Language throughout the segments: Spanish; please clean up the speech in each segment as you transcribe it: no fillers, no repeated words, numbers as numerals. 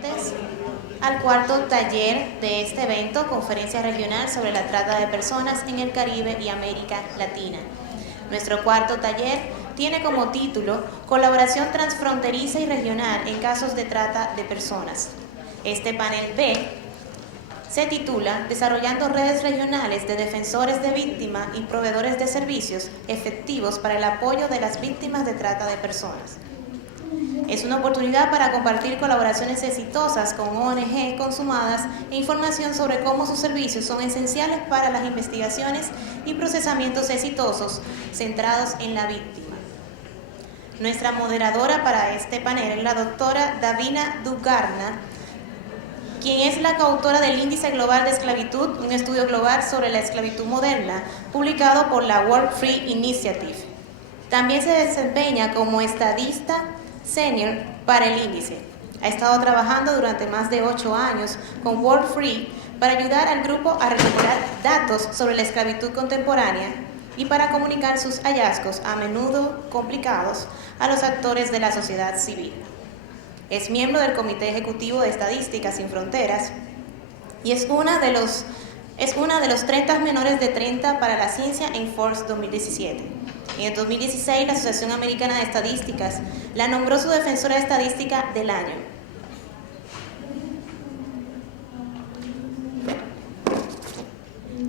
presentes al cuarto taller de este evento, Conferencia Regional sobre la Trata de Personas en el Caribe y América Latina. Nuestro cuarto taller tiene como título Colaboración transfronteriza y regional en casos de trata de personas. Este panel B se titula Desarrollando redes regionales de defensores de víctimas y proveedores de servicios efectivos para el apoyo de las víctimas de trata de personas. Es una oportunidad para compartir colaboraciones exitosas con ONG consumadas e información sobre cómo sus servicios son esenciales para las investigaciones y procesamientos exitosos centrados en la víctima. Nuestra moderadora para este panel es la doctora Davina Dugarna, quien es la coautora del Índice Global de Esclavitud, un estudio global sobre la esclavitud moderna, publicado por la World Free Initiative. También se desempeña como estadista senior para el índice. Ha estado trabajando durante más de 8 años con World Free para ayudar al grupo a recopilar datos sobre la esclavitud contemporánea y para comunicar sus hallazgos, a menudo complicados, a los actores de la sociedad civil. Es miembro del Comité Ejecutivo de Estadísticas Sin Fronteras y es una de los 30 menores de 30 para la ciencia en Forbes 2017. En el 2016, la Asociación Americana de Estadísticas la nombró su defensora estadística del año.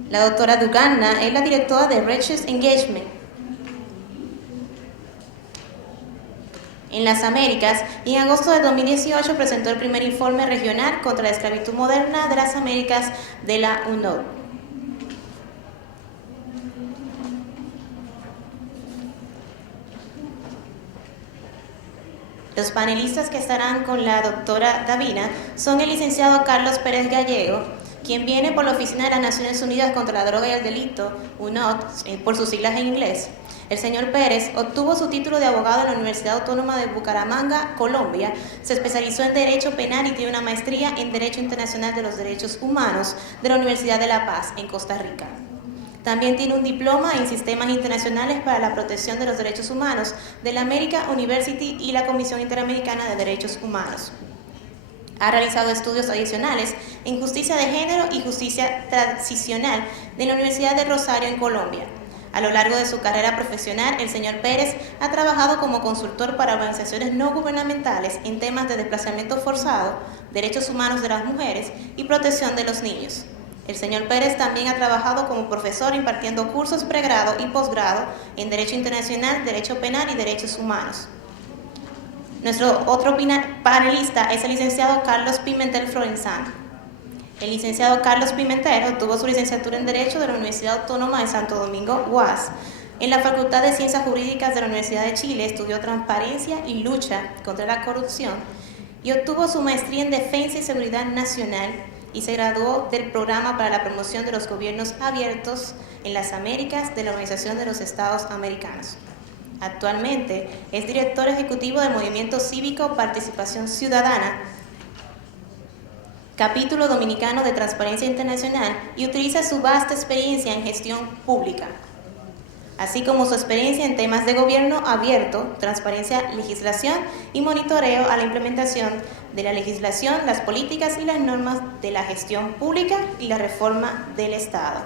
La doctora Dugarna es la directora de Research Engagement en las Américas y en agosto de 2018 presentó el primer informe regional contra la esclavitud moderna de las Américas de la UNOD. Los panelistas que estarán con la doctora Davina son el licenciado Carlos Pérez Gallego, quien viene por la Oficina de las Naciones Unidas contra la Droga y el Delito, UNOD, por sus siglas en inglés. El señor Pérez obtuvo su título de abogado en la Universidad Autónoma de Bucaramanga, Colombia, se especializó en Derecho Penal y tiene una maestría en Derecho Internacional de los Derechos Humanos de la Universidad de La Paz, en Costa Rica. También tiene un diploma en Sistemas Internacionales para la Protección de los Derechos Humanos de la American University y la Comisión Interamericana de Derechos Humanos. Ha realizado estudios adicionales en Justicia de Género y Justicia Transicional de la Universidad de Rosario, en Colombia. A lo largo de su carrera profesional, el señor Pérez ha trabajado como consultor para organizaciones no gubernamentales en temas de desplazamiento forzado, derechos humanos de las mujeres y protección de los niños. El señor Pérez también ha trabajado como profesor impartiendo cursos pregrado y posgrado en Derecho Internacional, Derecho Penal y Derechos Humanos. Nuestro otro panelista es el licenciado Carlos Pimentel Florenzano. El licenciado Carlos Pimentel obtuvo su licenciatura en Derecho de la Universidad Autónoma de Santo Domingo, UAS. En la Facultad de Ciencias Jurídicas de la Universidad de Chile estudió Transparencia y Lucha contra la Corrupción y obtuvo su maestría en Defensa y Seguridad Nacional y se graduó del Programa para la Promoción de los Gobiernos Abiertos en las Américas de la Organización de los Estados Americanos. Actualmente es director ejecutivo del Movimiento Cívico Participación Ciudadana, capítulo dominicano de Transparencia Internacional, y utiliza su vasta experiencia en gestión pública, así como su experiencia en temas de gobierno abierto, transparencia, legislación y monitoreo a la implementación de la legislación, las políticas y las normas de la gestión pública y la reforma del Estado.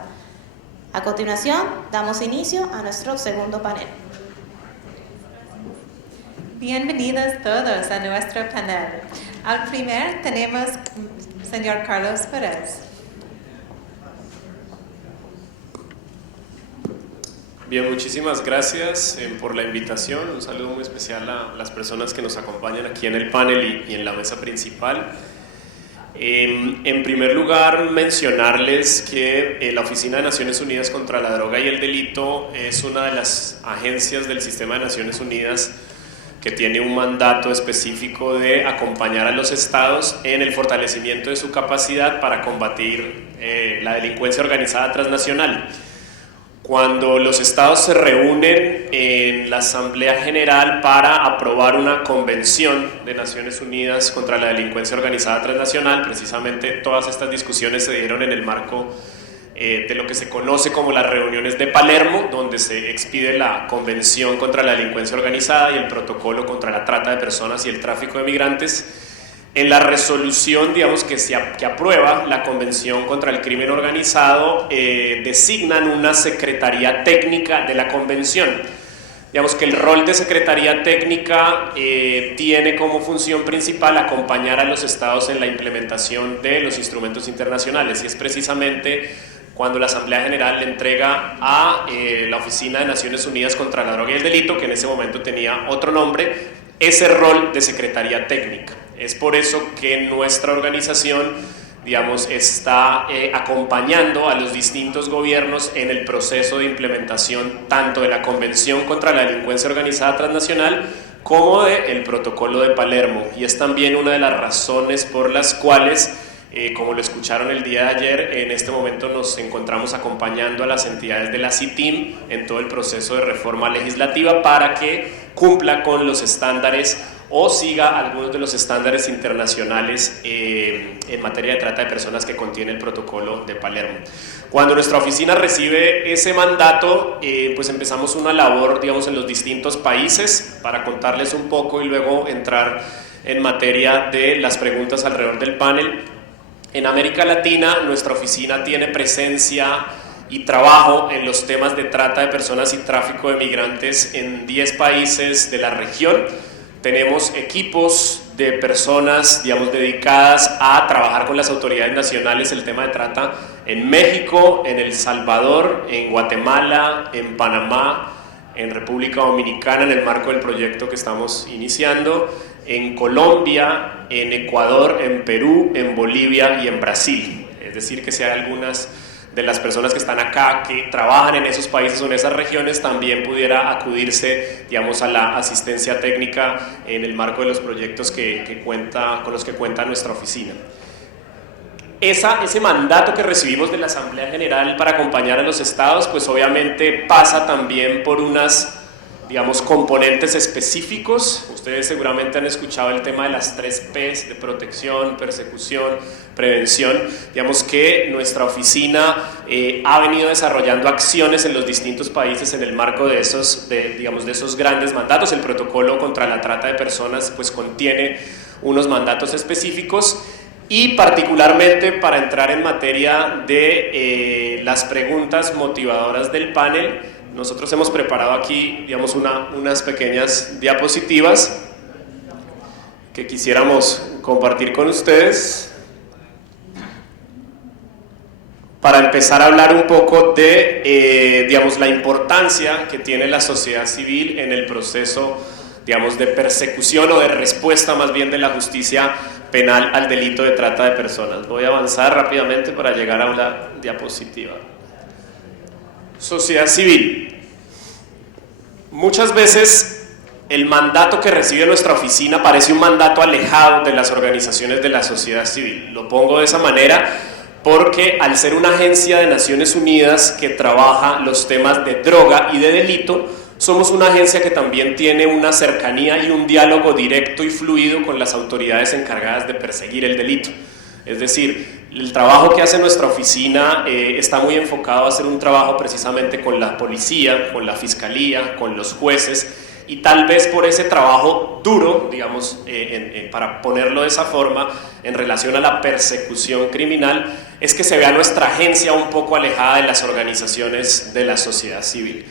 A continuación, damos inicio a nuestro segundo panel. Bienvenidos todos a nuestro panel. Al primer tenemos señor Carlos Pérez. Bien, muchísimas gracias por la invitación. Un saludo muy especial a las personas que nos acompañan aquí en el panel y en la mesa principal. En primer lugar, mencionarles que la Oficina de Naciones Unidas contra la Droga y el Delito es una de las agencias del Sistema de Naciones Unidas que tiene un mandato específico de acompañar a los estados en el fortalecimiento de su capacidad para combatir la delincuencia organizada transnacional. Cuando los estados se reúnen en la Asamblea General para aprobar una convención de Naciones Unidas contra la delincuencia organizada transnacional, precisamente todas estas discusiones se dieron en el marco de lo que se conoce como las reuniones de Palermo, donde se expide la Convención contra la Delincuencia Organizada y el Protocolo contra la Trata de Personas y el Tráfico de Migrantes. En la resolución, digamos, que aprueba la Convención contra el Crimen Organizado, designan una Secretaría Técnica de la Convención. Digamos que el rol de Secretaría Técnica tiene como función principal acompañar a los estados en la implementación de los instrumentos internacionales, y es precisamente cuando la Asamblea General le entrega a la Oficina de Naciones Unidas contra la Droga y el Delito, que en ese momento tenía otro nombre, ese rol de Secretaría Técnica. Es por eso que nuestra organización, digamos, está acompañando a los distintos gobiernos en el proceso de implementación tanto de la Convención contra la Delincuencia Organizada Transnacional como del Protocolo de Palermo, y es también una de las razones por las cuales, como lo escucharon el día de ayer, en este momento nos encontramos acompañando a las entidades de la CITIM en todo el proceso de reforma legislativa para que cumpla con los estándares o siga algunos de los estándares internacionales en materia de trata de personas que contiene el Protocolo de Palermo. Cuando nuestra oficina recibe ese mandato, pues empezamos una labor, digamos, en los distintos países para contarles un poco y luego entrar en materia de las preguntas alrededor del panel. En América Latina, nuestra oficina tiene presencia y trabajo en los temas de trata de personas y tráfico de migrantes en 10 países de la región. Tenemos equipos de personas, digamos, dedicadas a trabajar con las autoridades nacionales el tema de trata en México, en El Salvador, en Guatemala, en Panamá, en República Dominicana, en el marco del proyecto que estamos iniciando, en Colombia, en Ecuador, en Perú, en Bolivia y en Brasil. Es decir, que si hay algunas de las personas que están acá que trabajan en esos países o en esas regiones, también pudiera acudirse, digamos, a la asistencia técnica en el marco de los proyectos con los que cuenta nuestra oficina. Ese mandato que recibimos de la Asamblea General para acompañar a los estados, pues obviamente pasa también por unas, digamos, componentes específicos. Ustedes seguramente han escuchado el tema de las 3 P's de protección, persecución, prevención. Digamos que nuestra oficina ha venido desarrollando acciones en los distintos países en el marco de esos grandes mandatos. El protocolo contra la trata de personas pues contiene unos mandatos específicos, y particularmente para entrar en materia de las preguntas motivadoras del panel, nosotros hemos preparado aquí, digamos, unas pequeñas diapositivas que quisiéramos compartir con ustedes para empezar a hablar un poco de, digamos, la importancia que tiene la sociedad civil en el proceso, digamos, de persecución o de respuesta más bien de la justicia penal al delito de trata de personas. Voy a avanzar rápidamente para llegar a una diapositiva. Sociedad civil. Muchas veces el mandato que recibe nuestra oficina parece un mandato alejado de las organizaciones de la sociedad civil. Lo pongo de esa manera porque al ser una agencia de Naciones Unidas que trabaja los temas de droga y de delito, somos una agencia que también tiene una cercanía y un diálogo directo y fluido con las autoridades encargadas de perseguir el delito. Es decir, el trabajo que hace nuestra oficina está muy enfocado a hacer un trabajo precisamente con la policía, con la fiscalía, con los jueces, y tal vez por ese trabajo duro, digamos, para ponerlo de esa forma, en relación a la persecución criminal, es que se ve a nuestra agencia un poco alejada de las organizaciones de la sociedad civil.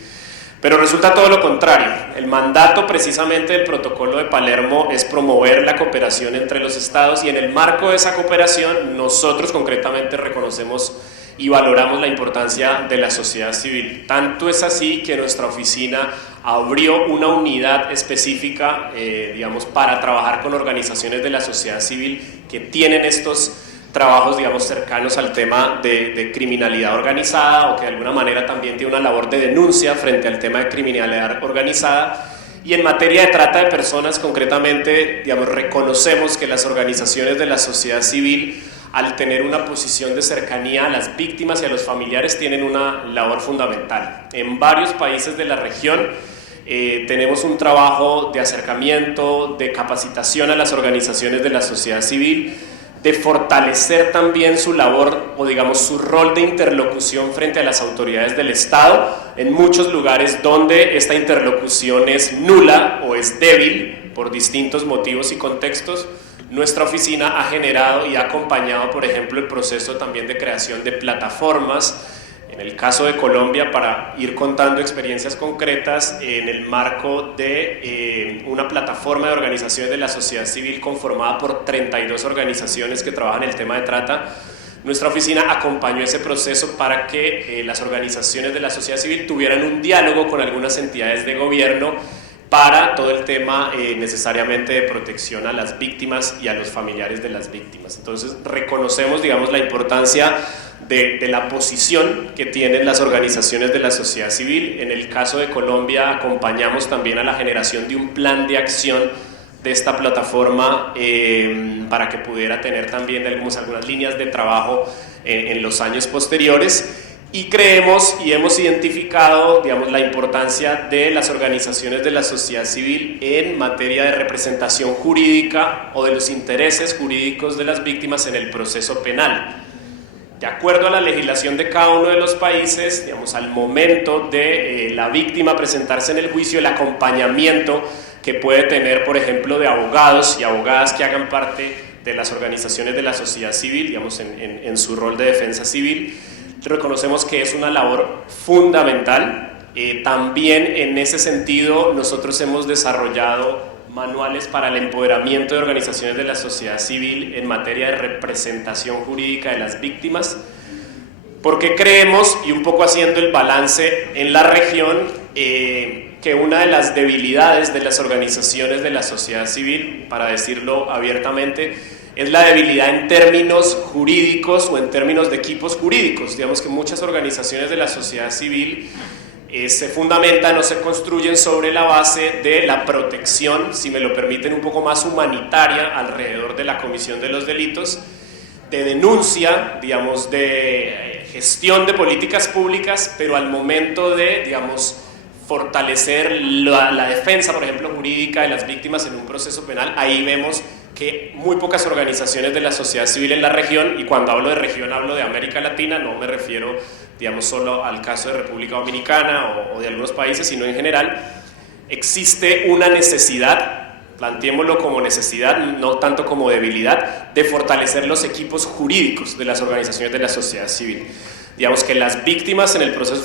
Pero resulta todo lo contrario. El mandato precisamente del Protocolo de Palermo es promover la cooperación entre los estados, y en el marco de esa cooperación nosotros concretamente reconocemos y valoramos la importancia de la sociedad civil. Tanto es así que nuestra oficina abrió una unidad específica, digamos, para trabajar con organizaciones de la sociedad civil que tienen estos trabajos, digamos, cercanos al tema de criminalidad organizada, o que de alguna manera también tiene una labor de denuncia frente al tema de criminalidad organizada. Y en materia de trata de personas, concretamente, digamos, reconocemos que las organizaciones de la sociedad civil, al tener una posición de cercanía a las víctimas y a los familiares, tienen una labor fundamental. En varios países de la región tenemos un trabajo de acercamiento, de capacitación a las organizaciones de la sociedad civil, de fortalecer también su labor, o digamos su rol de interlocución frente a las autoridades del Estado en muchos lugares donde esta interlocución es nula o es débil por distintos motivos y contextos. nuestra oficina ha generado y ha acompañado, por ejemplo, el proceso también de creación de plataformas. En el caso de Colombia, para ir contando experiencias concretas, en el marco de una plataforma de organizaciones de la sociedad civil conformada por 32 organizaciones que trabajan el tema de trata, nuestra oficina acompañó ese proceso para que las organizaciones de la sociedad civil tuvieran un diálogo con algunas entidades de gobierno para todo el tema necesariamente de protección a las víctimas y a los familiares de las víctimas. Entonces reconocemos, digamos, la importancia de la posición que tienen las organizaciones de la sociedad civil. En el caso de Colombia acompañamos también a la generación de un plan de acción de esta plataforma para que pudiera tener también algunas líneas de trabajo en los años posteriores. Y creemos y hemos identificado, digamos, la importancia de las organizaciones de la sociedad civil en materia de representación jurídica o de los intereses jurídicos de las víctimas en el proceso penal. De acuerdo a la legislación de cada uno de los países, digamos, al momento de la víctima presentarse en el juicio, el acompañamiento que puede tener, por ejemplo, de abogados y abogadas que hagan parte de las organizaciones de la sociedad civil, digamos, en su rol de defensa civil, reconocemos que es una labor fundamental. También en ese sentido nosotros hemos desarrollado manuales para el empoderamiento de organizaciones de la sociedad civil en materia de representación jurídica de las víctimas, porque creemos, y un poco haciendo el balance en la región, que una de las debilidades de las organizaciones de la sociedad civil, para decirlo abiertamente, es la debilidad en términos jurídicos o en términos de equipos jurídicos. Digamos que muchas organizaciones de la sociedad civil se fundamentan o se construyen sobre la base de la protección, si me lo permiten, un poco más humanitaria alrededor de la comisión de los delitos, de denuncia, digamos, de gestión de políticas públicas, pero al momento de, digamos, fortalecer la defensa, por ejemplo, jurídica de las víctimas en un proceso penal, ahí vemos que muy pocas organizaciones de la sociedad civil en la región, y cuando hablo de región hablo de América Latina, no me refiero, digamos, solo al caso de República Dominicana o de algunos países, sino en general, existe una necesidad, planteémoslo como necesidad, no tanto como debilidad, de fortalecer los equipos jurídicos de las organizaciones de la sociedad civil. Digamos que las víctimas en el proceso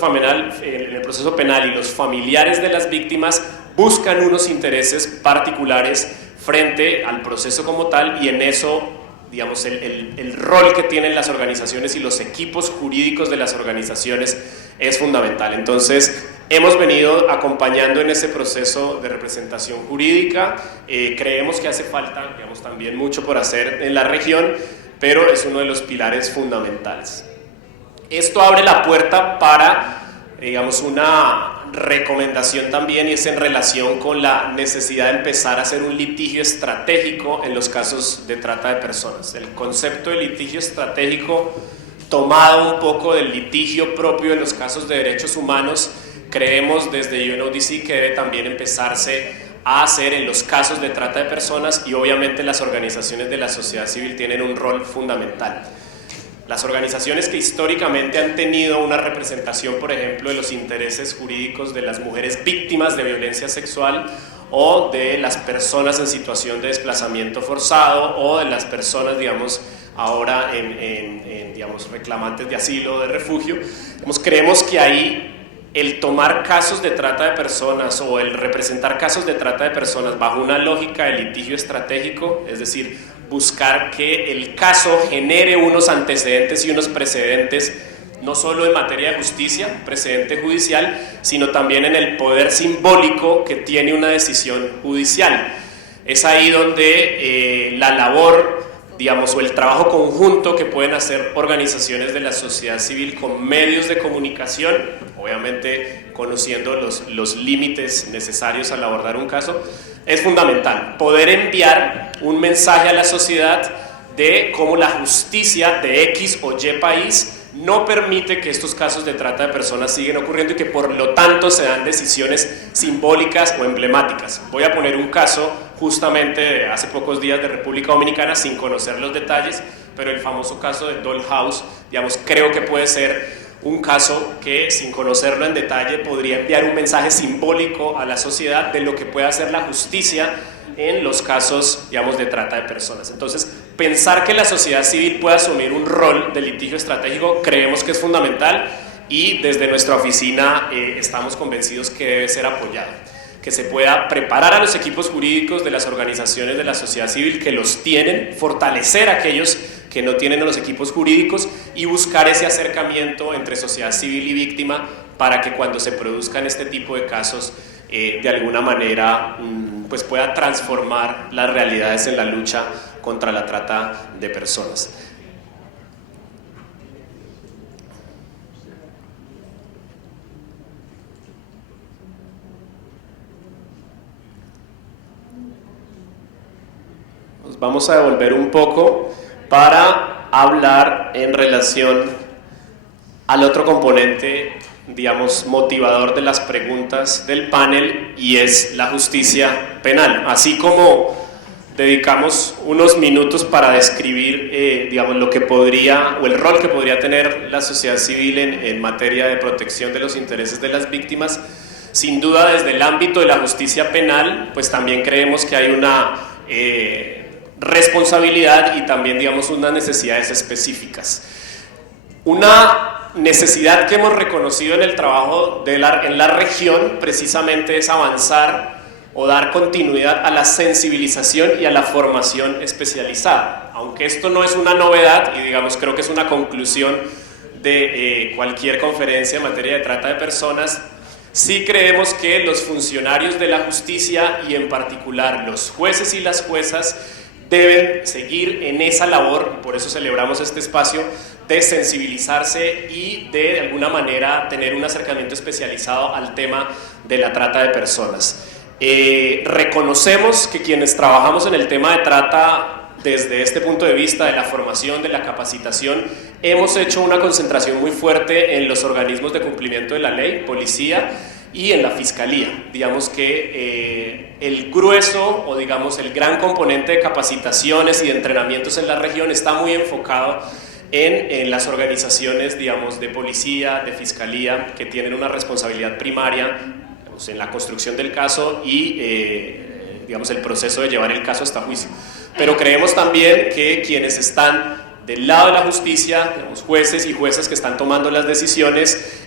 penal y los familiares de las víctimas buscan unos intereses particulares frente al proceso como tal, y en eso, digamos, el rol que tienen las organizaciones y los equipos jurídicos de las organizaciones es fundamental. Entonces, hemos venido acompañando en ese proceso de representación jurídica. Creemos que hace falta, digamos, también mucho por hacer en la región, pero es uno de los pilares fundamentales. Esto abre la puerta para, digamos, una recomendación también, y es en relación con la necesidad de empezar a hacer un litigio estratégico en los casos de trata de personas. El concepto de litigio estratégico, tomado un poco del litigio propio de los casos de derechos humanos, creemos desde UNODC que debe también empezarse a hacer en los casos de trata de personas, y obviamente las organizaciones de la sociedad civil tienen un rol fundamental. Las organizaciones que históricamente han tenido una representación, por ejemplo, de los intereses jurídicos de las mujeres víctimas de violencia sexual, o de las personas en situación de desplazamiento forzado, o de las personas, digamos, ahora digamos, reclamantes de asilo o de refugio, digamos, creemos que ahí el tomar casos de trata de personas o el representar casos de trata de personas bajo una lógica de litigio estratégico, es decir, buscar que el caso genere unos antecedentes y unos precedentes, no solo en materia de justicia, precedente judicial, sino también en el poder simbólico que tiene una decisión judicial. Es ahí donde la labor, digamos, o el trabajo conjunto que pueden hacer organizaciones de la sociedad civil con medios de comunicación, obviamente conociendo los límites necesarios al abordar un caso, es fundamental. Poder enviar un mensaje a la sociedad de cómo la justicia de X o Y país no permite que estos casos de trata de personas siguen ocurriendo, y que por lo tanto se dan decisiones simbólicas o emblemáticas. Voy a poner un caso justamente de hace pocos días de República Dominicana, sin conocer los detalles, pero el famoso caso de Dollhouse, digamos, creo que puede ser un caso que, sin conocerlo en detalle, podría enviar un mensaje simbólico a la sociedad de lo que puede hacer la justicia en los casos, digamos, de trata de personas. Entonces, pensar que la sociedad civil pueda asumir un rol de litigio estratégico creemos que es fundamental y desde nuestra oficina estamos convencidos que debe ser apoyado, que se pueda preparar a los equipos jurídicos de las organizaciones de la sociedad civil que los tienen, fortalecer a aquellos que no tienen los equipos jurídicos y buscar ese acercamiento entre sociedad civil y víctima para que cuando se produzcan este tipo de casos de alguna manera pues pueda transformar las realidades en la lucha contra la trata de personas. Nos vamos a devolver un poco para hablar en relación al otro componente, digamos, motivador de las preguntas del panel, y es la justicia penal. Así como dedicamos unos minutos para describir, digamos, lo que podría, o el rol que podría tener la sociedad civil en materia de protección de los intereses de las víctimas, sin duda desde el ámbito de la justicia penal, pues también creemos que hay una responsabilidad y también, digamos, unas necesidades específicas. Una necesidad que hemos reconocido en el trabajo en la región precisamente es avanzar o dar continuidad a la sensibilización y a la formación especializada. Aunque esto no es una novedad y, digamos, creo que es una conclusión de cualquier conferencia en materia de trata de personas, sí creemos que los funcionarios de la justicia y en particular los jueces y las juezas deben seguir en esa labor, por eso celebramos este espacio, de sensibilizarse y de alguna manera tener un acercamiento especializado al tema de la trata de personas. Reconocemos que quienes trabajamos en el tema de trata desde este punto de vista de la formación, de la capacitación, hemos hecho una concentración muy fuerte en los organismos de cumplimiento de la ley, policía, y en la fiscalía. Digamos que el grueso o digamos el gran componente de capacitaciones y de entrenamientos en la región está muy enfocado en las organizaciones, digamos, de policía, de fiscalía, que tienen una responsabilidad primaria, digamos, en la construcción del caso y digamos, el proceso de llevar el caso hasta juicio. Pero creemos también que quienes están del lado de la justicia, digamos, jueces y juezas que están tomando las decisiones,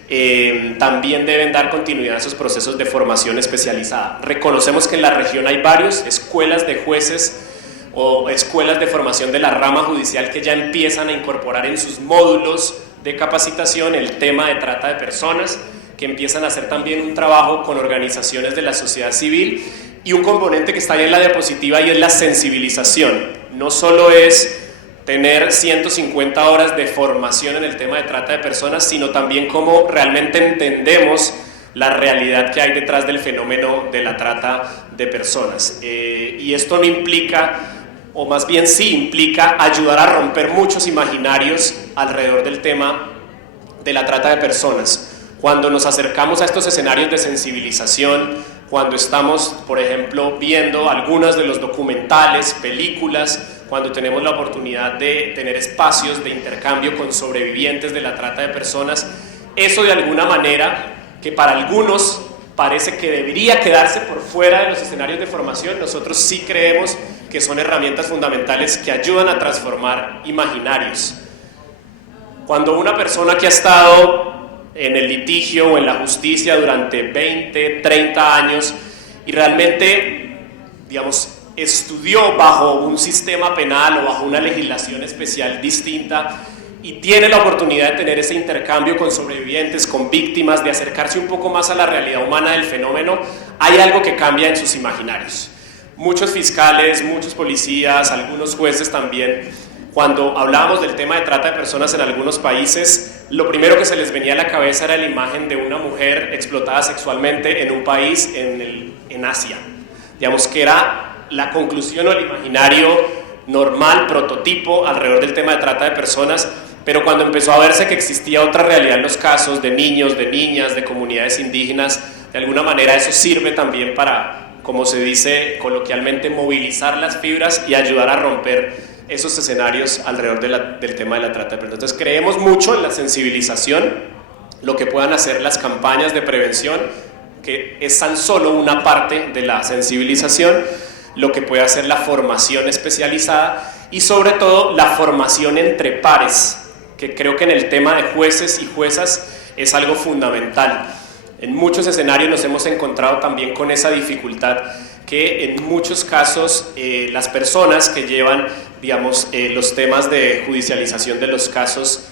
también deben dar continuidad a esos procesos de formación especializada. Reconocemos que en la región hay varias escuelas de jueces o escuelas de formación de la rama judicial que ya empiezan a incorporar en sus módulos de capacitación el tema de trata de personas, que empiezan a hacer también un trabajo con organizaciones de la sociedad civil, y un componente que está ahí en la diapositiva y es la sensibilización. No solo es tener 150 horas de formación en el tema de trata de personas, sino también cómo realmente entendemos la realidad que hay detrás del fenómeno de la trata de personas. Y esto no implica, o más bien sí implica, ayudar a romper muchos imaginarios alrededor del tema de la trata de personas. Cuando nos acercamos a estos escenarios de sensibilización, cuando estamos, por ejemplo, viendo algunos de los documentales, películas, cuando tenemos la oportunidad de tener espacios de intercambio con sobrevivientes de la trata de personas, eso de alguna manera, que para algunos parece que debería quedarse por fuera de los escenarios de formación, nosotros sí creemos que son herramientas fundamentales que ayudan a transformar imaginarios. Cuando una persona que ha estado en el litigio o en la justicia durante 20, 30 años y realmente, digamos, estudió bajo un sistema penal o bajo una legislación especial distinta y tiene la oportunidad de tener ese intercambio con sobrevivientes, con víctimas, de acercarse un poco más a la realidad humana del fenómeno, hay algo que cambia en sus imaginarios. Muchos fiscales, muchos policías, algunos jueces también, cuando hablábamos del tema de trata de personas en algunos países, lo primero que se les venía a la cabeza era la imagen de una mujer explotada sexualmente en un país en Asia. Digamos que era la conclusión o el imaginario normal, prototipo alrededor del tema de trata de personas, pero cuando empezó a verse que existía otra realidad en los casos de niños, de niñas, de comunidades indígenas, de alguna manera eso sirve también para, como se dice coloquialmente, movilizar las fibras y ayudar a romper esos escenarios alrededor del tema de la trata de personas. Entonces creemos mucho en la sensibilización, lo que puedan hacer las campañas de prevención, que es tan solo una parte de la sensibilización, lo que puede hacer la formación especializada y sobre todo la formación entre pares, que creo que en el tema de jueces y juezas es algo fundamental. En muchos escenarios nos hemos encontrado también con esa dificultad que en muchos casos las personas que llevan, digamos, los temas de judicialización de los casos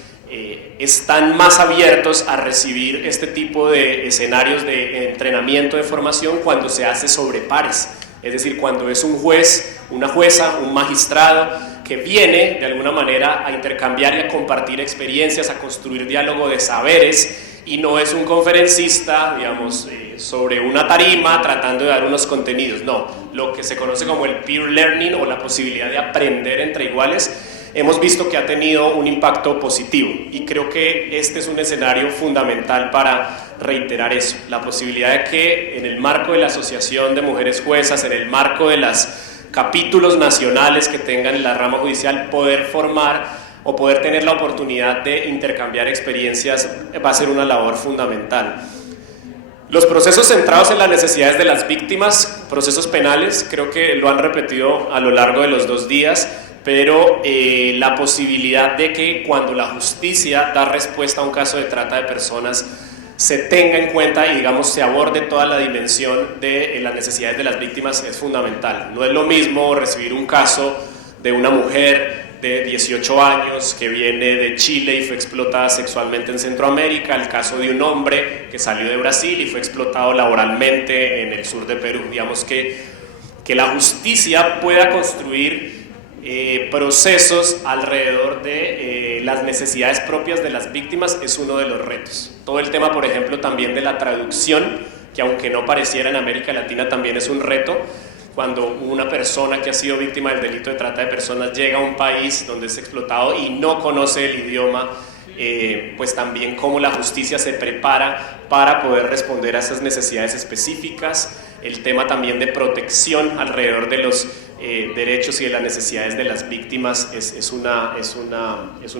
están más abiertos a recibir este tipo de escenarios de entrenamiento, de formación, cuando se hace sobre pares. Es decir, cuando es un juez, una jueza, un magistrado que viene de alguna manera a intercambiar y a compartir experiencias, a construir diálogo de saberes, y no es un conferencista, digamos, sobre una tarima tratando de dar unos contenidos. No, lo que se conoce como el peer learning o la posibilidad de aprender entre iguales, hemos visto que ha tenido un impacto positivo y creo que este es un escenario fundamental para reiterar eso, la posibilidad de que en el marco de la Asociación de Mujeres Juezas, en el marco de los capítulos nacionales que tengan en la rama judicial, poder formar o poder tener la oportunidad de intercambiar experiencias va a ser una labor fundamental. Los procesos centrados en las necesidades de las víctimas, procesos penales, creo que lo han repetido a lo largo de los 2 días, pero la posibilidad de que cuando la justicia da respuesta a un caso de trata de personas se tenga en cuenta y, digamos, se aborde toda la dimensión de las necesidades de las víctimas es fundamental. No es lo mismo recibir un caso de una mujer de 18 años que viene de Chile y fue explotada sexualmente en Centroamérica, el caso de un hombre que salió de Brasil y fue explotado laboralmente en el sur de Perú. Digamos que la justicia pueda construir procesos alrededor de las necesidades propias de las víctimas es uno de los retos. Todo el tema, por ejemplo, también de la traducción, que aunque no pareciera en América Latina también es un reto. Cuando una persona que ha sido víctima del delito de trata de personas llega a un país donde es explotado y no conoce el idioma, pues también cómo la justicia se prepara para poder responder a esas necesidades específicas, el tema también de protección alrededor de los derechos y de las necesidades de las víctimas es una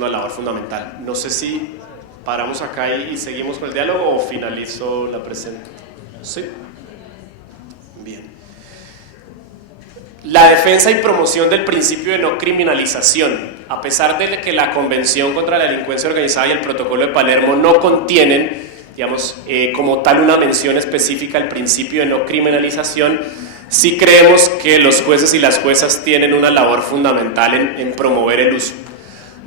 labor fundamental. No sé si paramos acá y seguimos con el diálogo o finalizo la presentación. ¿Sí? Bien. La defensa y promoción del principio de no criminalización. A pesar de que la Convención contra la Delincuencia Organizada y el Protocolo de Palermo no contienen, digamos, como tal una mención específica al principio de no criminalización, sí creemos que los jueces y las juezas tienen una labor fundamental en promover el uso.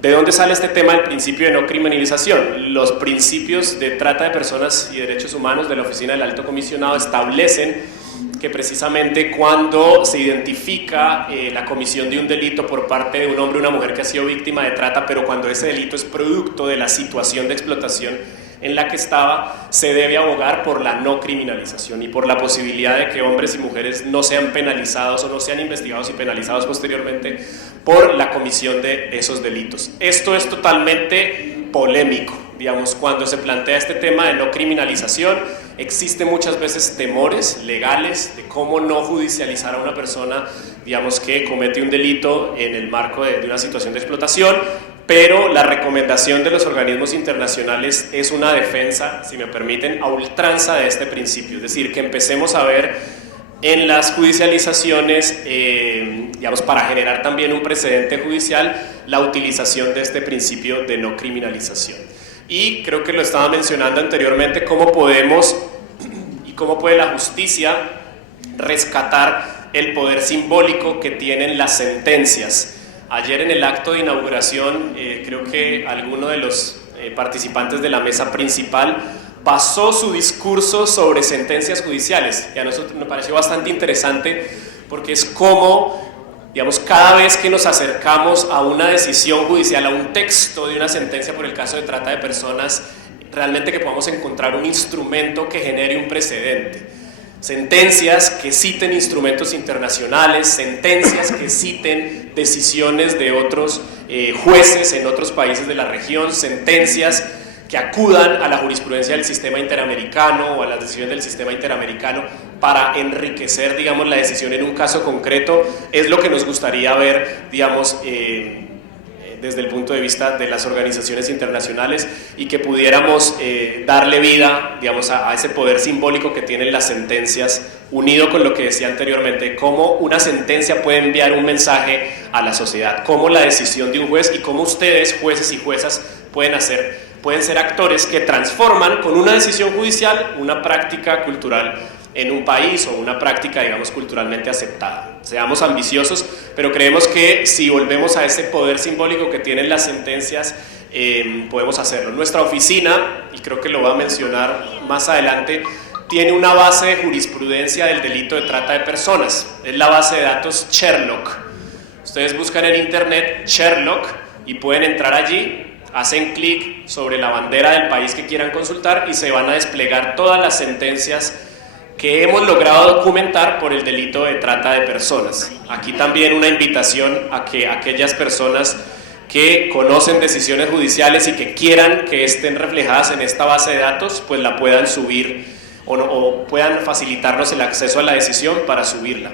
¿De dónde sale este tema del principio de no criminalización? Los principios de trata de personas y derechos humanos de la Oficina del Alto Comisionado establecen que precisamente cuando se identifica la comisión de un delito por parte de un hombre o una mujer que ha sido víctima de trata, pero cuando ese delito es producto de la situación de explotación en la que estaba, se debe abogar por la no criminalización y por la posibilidad de que hombres y mujeres no sean penalizados o no sean investigados y penalizados posteriormente por la comisión de esos delitos. Esto es totalmente polémico. Digamos, cuando se plantea este tema de no criminalización, existen muchas veces temores legales de cómo no judicializar a una persona, digamos, que comete un delito en el marco de una situación de explotación, pero la recomendación de los organismos internacionales es una defensa, si me permiten, a ultranza de este principio, es decir, que empecemos a ver en las judicializaciones, digamos, para generar también un precedente judicial, la utilización de este principio de no criminalización. Y creo que lo estaba mencionando anteriormente, cómo podemos y cómo puede la justicia rescatar el poder simbólico que tienen las sentencias. Ayer en el acto de inauguración, creo que alguno de los participantes de la mesa principal basó su discurso sobre sentencias judiciales, y a nosotros me pareció bastante interesante porque es como, digamos, cada vez que nos acercamos a una decisión judicial, a un texto de una sentencia por el caso de trata de personas, realmente que podamos encontrar un instrumento que genere un precedente. Sentencias que citen instrumentos internacionales, sentencias que citen decisiones de otros jueces en otros países de la región, sentencias que acudan a la jurisprudencia del sistema interamericano o a las decisiones del sistema interamericano para enriquecer, digamos, la decisión en un caso concreto, es lo que nos gustaría ver, digamos, desde el punto de vista de las organizaciones internacionales y que pudiéramos darle vida, digamos, a ese poder simbólico que tienen las sentencias, unido con lo que decía anteriormente, cómo una sentencia puede enviar un mensaje a la sociedad, cómo la decisión de un juez y cómo ustedes, jueces y juezas, pueden ser actores que transforman con una decisión judicial una práctica cultural en un país o una práctica, digamos, culturalmente aceptada. Seamos ambiciosos, pero creemos que si volvemos a ese poder simbólico que tienen las sentencias, podemos hacerlo. Nuestra oficina, y creo que lo voy a mencionar más adelante, tiene una base de jurisprudencia del delito de trata de personas. Es la base de datos Sherlock. Ustedes buscan en internet Sherlock y pueden entrar allí, hacen clic sobre la bandera del país que quieran consultar y se van a desplegar todas las sentencias que hemos logrado documentar por el delito de trata de personas. Aquí también una invitación a que aquellas personas que conocen decisiones judiciales y que quieran que estén reflejadas en esta base de datos, pues la puedan subir o puedan facilitarnos el acceso a la decisión para subirla.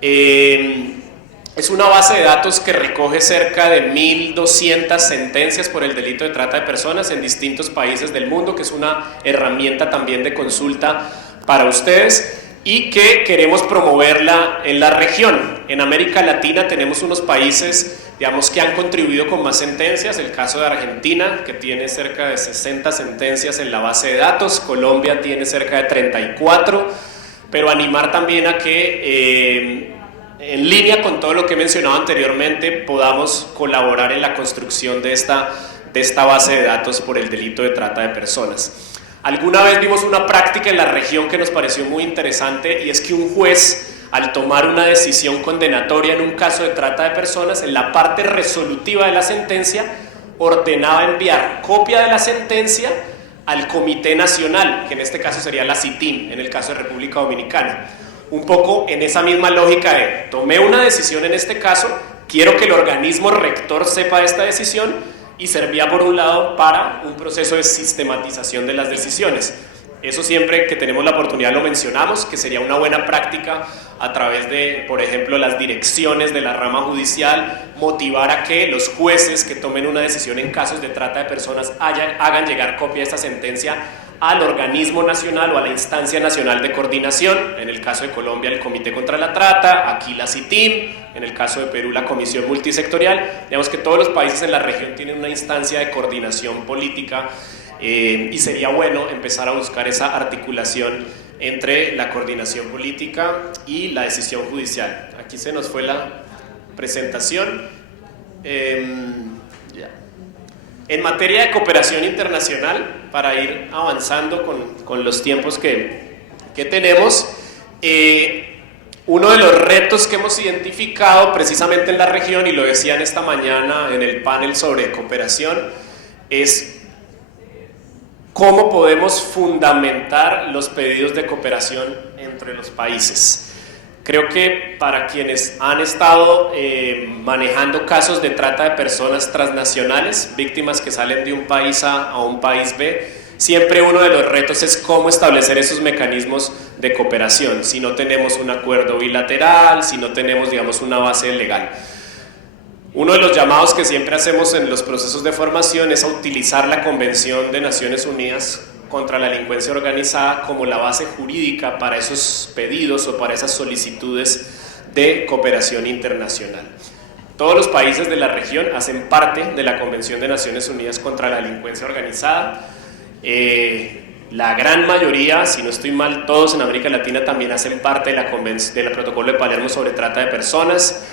Es una base de datos que recoge cerca de 1.200 sentencias por el delito de trata de personas en distintos países del mundo, que es una herramienta también de consulta para ustedes y que queremos promoverla en la región. En América Latina tenemos unos países, digamos, que han contribuido con más sentencias, el caso de Argentina, que tiene cerca de 60 sentencias en la base de datos, Colombia tiene cerca de 34, pero animar también a que en línea con todo lo que he mencionado anteriormente podamos colaborar en la construcción de esta base de datos por el delito de trata de personas. Alguna vez vimos una práctica en la región que nos pareció muy interesante, y es que un juez, al tomar una decisión condenatoria en un caso de trata de personas, en la parte resolutiva de la sentencia ordenaba enviar copia de la sentencia al Comité Nacional, que en este caso sería la CITIM, en el caso de República Dominicana. Un poco en esa misma lógica de, tomé una decisión en este caso, quiero que el organismo rector sepa de esta decisión, y servía por un lado para un proceso de sistematización de las decisiones. Eso siempre que tenemos la oportunidad lo mencionamos, que sería una buena práctica a través de, por ejemplo, las direcciones de la rama judicial, motivar a que los jueces que tomen una decisión en casos de trata de personas hagan llegar copia de esta sentencia al organismo nacional o a la instancia nacional de coordinación, en el caso de Colombia el Comité contra la Trata, aquí la CITIM, en el caso de Perú la Comisión Multisectorial. Digamos que todos los países en la región tienen una instancia de coordinación política y sería bueno empezar a buscar esa articulación entre la coordinación política y la decisión judicial. Aquí se nos fue la presentación. En materia de cooperación internacional, para ir avanzando con los tiempos que tenemos, uno de los retos que hemos identificado precisamente en la región, y lo decían esta mañana en el panel sobre cooperación, es cómo podemos fundamentar los pedidos de cooperación entre los países. Creo que para quienes han estado manejando casos de trata de personas transnacionales, víctimas que salen de un país A a un país B, siempre uno de los retos es cómo establecer esos mecanismos de cooperación, si no tenemos un acuerdo bilateral, si no tenemos, digamos, una base legal. Uno de los llamados que siempre hacemos en los procesos de formación es a utilizar la Convención de Naciones Unidas contra la delincuencia organizada como la base jurídica para esos pedidos o para esas solicitudes de cooperación internacional. Todos los países de la región hacen parte de la Convención de Naciones Unidas contra la delincuencia organizada. La gran mayoría, si no estoy mal, todos en América Latina también hacen parte de del Protocolo de Palermo sobre trata de personas.